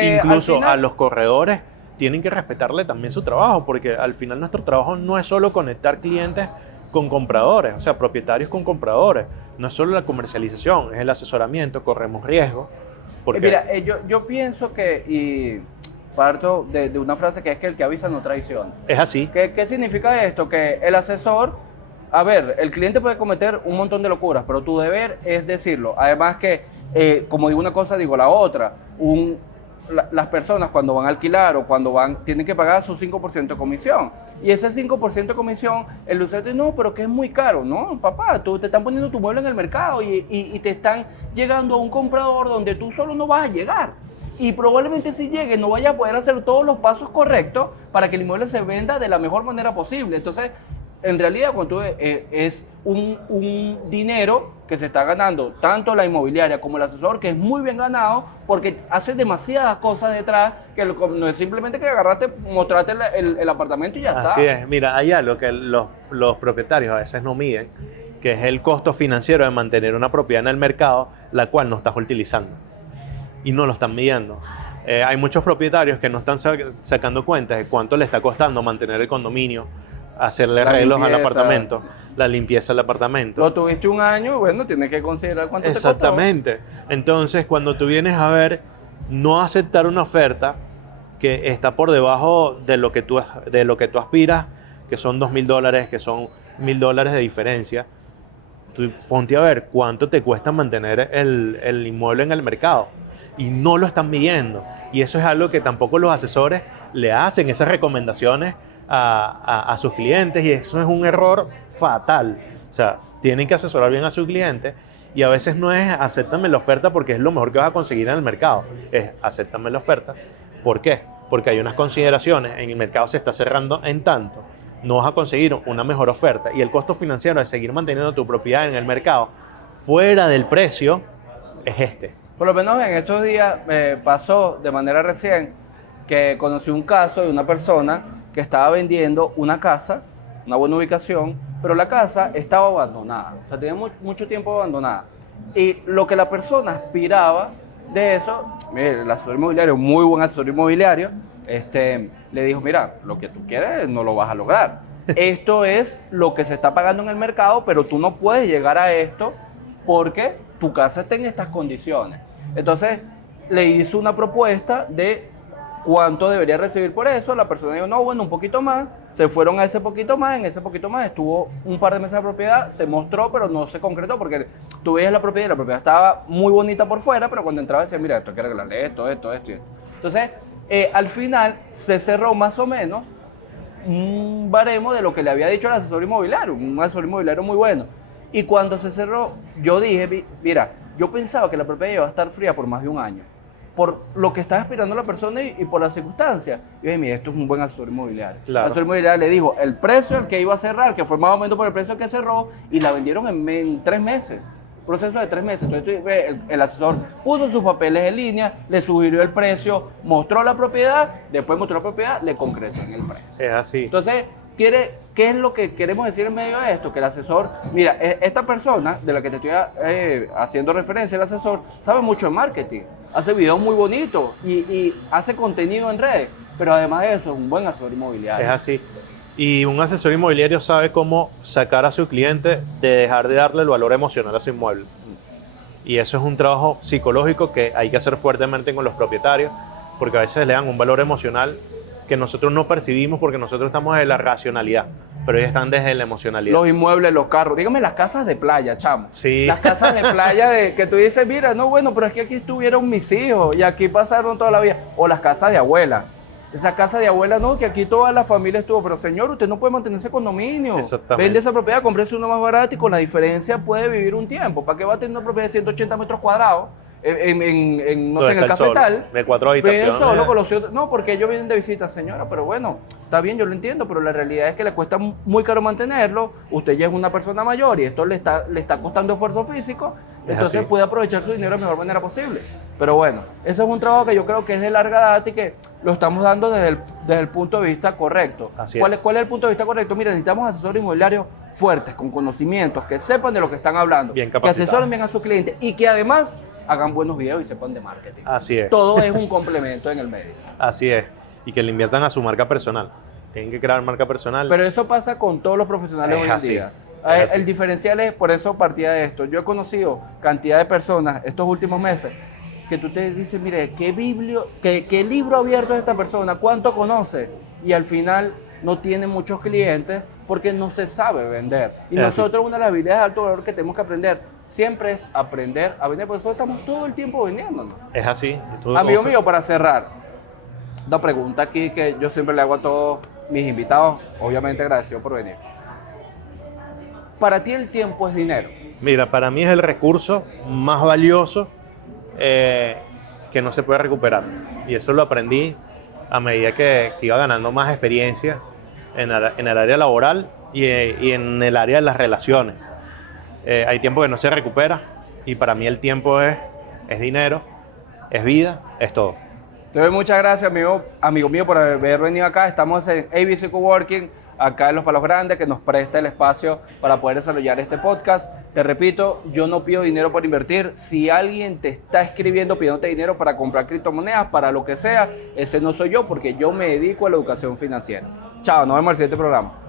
Incluso a los corredores tienen que respetarle también su trabajo, porque al final nuestro trabajo no es solo conectar clientes con compradores, o sea, propietarios con compradores. No es solo la comercialización, es el asesoramiento, corremos riesgos. Porque... Mira, yo pienso que... Y parto de una frase que es que el que avisa no traiciona. Es así. ¿Qué significa esto? Que el asesor, a ver, el cliente puede cometer un montón de locuras, pero tu deber es decirlo. Además que, como digo una cosa, digo la otra. Las personas cuando van a alquilar o cuando tienen que pagar su 5% de comisión. Y ese 5% de comisión, el usuario dice, no, pero que es muy caro. No, papá, tú te están poniendo tu mueble en el mercado y te están llegando a un comprador donde tú solo no vas a llegar. Y probablemente si llegue no vaya a poder hacer todos los pasos correctos para que el inmueble se venda de la mejor manera posible. Entonces, en realidad, cuando es un dinero que se está ganando tanto la inmobiliaria como el asesor, que es muy bien ganado porque hace demasiadas cosas detrás, que no es simplemente que agarraste, mostraste el apartamento y ya está. Así es. Mira, hay algo que los propietarios a veces no miden, que es el costo financiero de mantener una propiedad en el mercado, la cual no estás utilizando. Y no lo están midiendo. Hay muchos propietarios que no están sacando cuentas de cuánto le está costando mantener el condominio, hacerle arreglos al apartamento, la limpieza del apartamento. Lo tuviste un año, bueno, tienes que considerar cuánto te costó. Exactamente. Entonces, cuando tú vienes a ver, no aceptar una oferta que está por debajo de lo que tú aspiras, que son $2,000, que son $1,000 de diferencia, tú ponte a ver cuánto te cuesta mantener el inmueble en el mercado. Y no lo están midiendo. Y eso es algo que tampoco los asesores le hacen, esas recomendaciones a sus clientes, y eso es un error fatal. O sea, tienen que asesorar bien a sus clientes y a veces no es acéptame la oferta porque es lo mejor que vas a conseguir en el mercado. Es acéptame la oferta. ¿Por qué? Porque hay unas consideraciones, en el mercado se está cerrando en tanto, no vas a conseguir una mejor oferta y el costo financiero de seguir manteniendo tu propiedad en el mercado fuera del precio es este. Por lo menos en estos días pasó de manera recién que conocí un caso de una persona que estaba vendiendo una casa, una buena ubicación, pero la casa estaba abandonada, o sea, tenía mucho tiempo abandonada. Y lo que la persona aspiraba de eso, mire, el asesor inmobiliario, muy buen asesor inmobiliario, le dijo, mira, lo que tú quieres no lo vas a lograr. Esto es lo que se está pagando en el mercado, pero tú no puedes llegar a esto porque tu casa está en estas condiciones. Entonces, le hizo una propuesta de ¿cuánto debería recibir por eso? La persona dijo, no, bueno, un poquito más. Se fueron a ese poquito más, en ese poquito más estuvo un par de meses de propiedad, se mostró, pero no se concretó porque tú veías la propiedad y la propiedad estaba muy bonita por fuera, pero cuando entraba decía, mira, esto hay que arreglarle esto y esto. Entonces, al final se cerró más o menos un baremo de lo que le había dicho el asesor inmobiliario, un asesor inmobiliario muy bueno. Y cuando se cerró, yo dije, mira, yo pensaba que la propiedad iba a estar fría por más de un año, por lo que estaba esperando la persona y por las circunstancias. Y dije, mira, esto es un buen asesor inmobiliario. Claro. El asesor inmobiliario le dijo el precio al que iba a cerrar, que fue más o menos por el precio que cerró, y la vendieron en 3 meses. Proceso de 3 meses. Entonces el asesor puso sus papeles en línea, le sugirió el precio, mostró la propiedad, después mostró la propiedad, le concretó en el precio. Es así. Entonces, ¿qué es lo que queremos decir en medio de esto? Que el asesor, mira, esta persona de la que te estoy haciendo referencia, el asesor, sabe mucho de marketing, hace videos muy bonitos y hace contenido en redes, pero además de eso es un buen asesor inmobiliario. Es así. Y un asesor inmobiliario sabe cómo sacar a su cliente de dejar de darle el valor emocional a su inmueble. Y eso es un trabajo psicológico que hay que hacer fuertemente con los propietarios, porque a veces le dan un valor emocional que nosotros no percibimos porque nosotros estamos de la racionalidad, pero ellos están desde la emocionalidad. Los inmuebles, los carros, dígame las casas de playa, chamo. Sí. Las casas de playa que tú dices, mira, no, bueno, pero es que aquí estuvieron mis hijos y aquí pasaron toda la vida. O las casas de abuela. Esa casa de abuela, no, que aquí toda la familia estuvo, pero señor, usted no puede mantener ese condominio. Exactamente. Vende esa propiedad, cómprese uno más barato y con la diferencia puede vivir un tiempo. ¿Para qué va a tener una propiedad de 180 metros cuadrados? No sé, en el cafetal, de 4 habitaciones. viven solo con los hijos. No, porque ellos vienen de visita, señora, pero bueno, está bien, yo lo entiendo, pero la realidad es que le cuesta muy caro mantenerlo. Usted ya es una persona mayor y esto le está costando esfuerzo físico, entonces puede aprovechar su dinero de la mejor manera posible. Pero bueno, ese es un trabajo que yo creo que es de larga data y que lo estamos dando desde el punto de vista correcto. ¿Cuál es el punto de vista correcto? Mira, necesitamos asesores inmobiliarios fuertes, con conocimientos, que sepan de lo que están hablando, bien que asesoren bien a sus clientes y que además hagan buenos videos y sepan de marketing. Así es. Todo es un complemento en el medio. Así es. Y que le inviertan a su marca personal. Tienen que crear marca personal. Pero eso pasa con todos los profesionales hoy en día. El diferencial es, por eso partía de esto. Yo he conocido cantidad de personas estos últimos meses que tú te dices, mire, ¿qué libro abierto es esta persona? ¿Cuánto conoce? Y al final no tiene muchos clientes porque no se sabe vender. Y nosotros una de las habilidades de alto valor que tenemos que aprender siempre es aprender a vender, porque nosotros estamos todo el tiempo vendiéndonos. Es así. Amigo mío, para cerrar, una pregunta aquí que yo siempre le hago a todos mis invitados, obviamente agradecido por venir. Para ti el tiempo es dinero. Mira, para mí es el recurso más valioso que no se puede recuperar. Y eso lo aprendí a medida que iba ganando más experiencia en el área laboral y en el área de las relaciones. Hay tiempo que no se recupera y para mí el tiempo es dinero, es vida, es todo. Te doy muchas gracias, amigo mío, por haber venido acá. Estamos en ABC Coworking, acá en Los Palos Grandes, que nos presta el espacio para poder desarrollar este podcast. Te repito, yo no pido dinero por invertir. Si alguien te está escribiendo pidiéndote dinero para comprar criptomonedas, para lo que sea, ese no soy yo, porque yo me dedico a la educación financiera. Chao, nos vemos en el siguiente programa.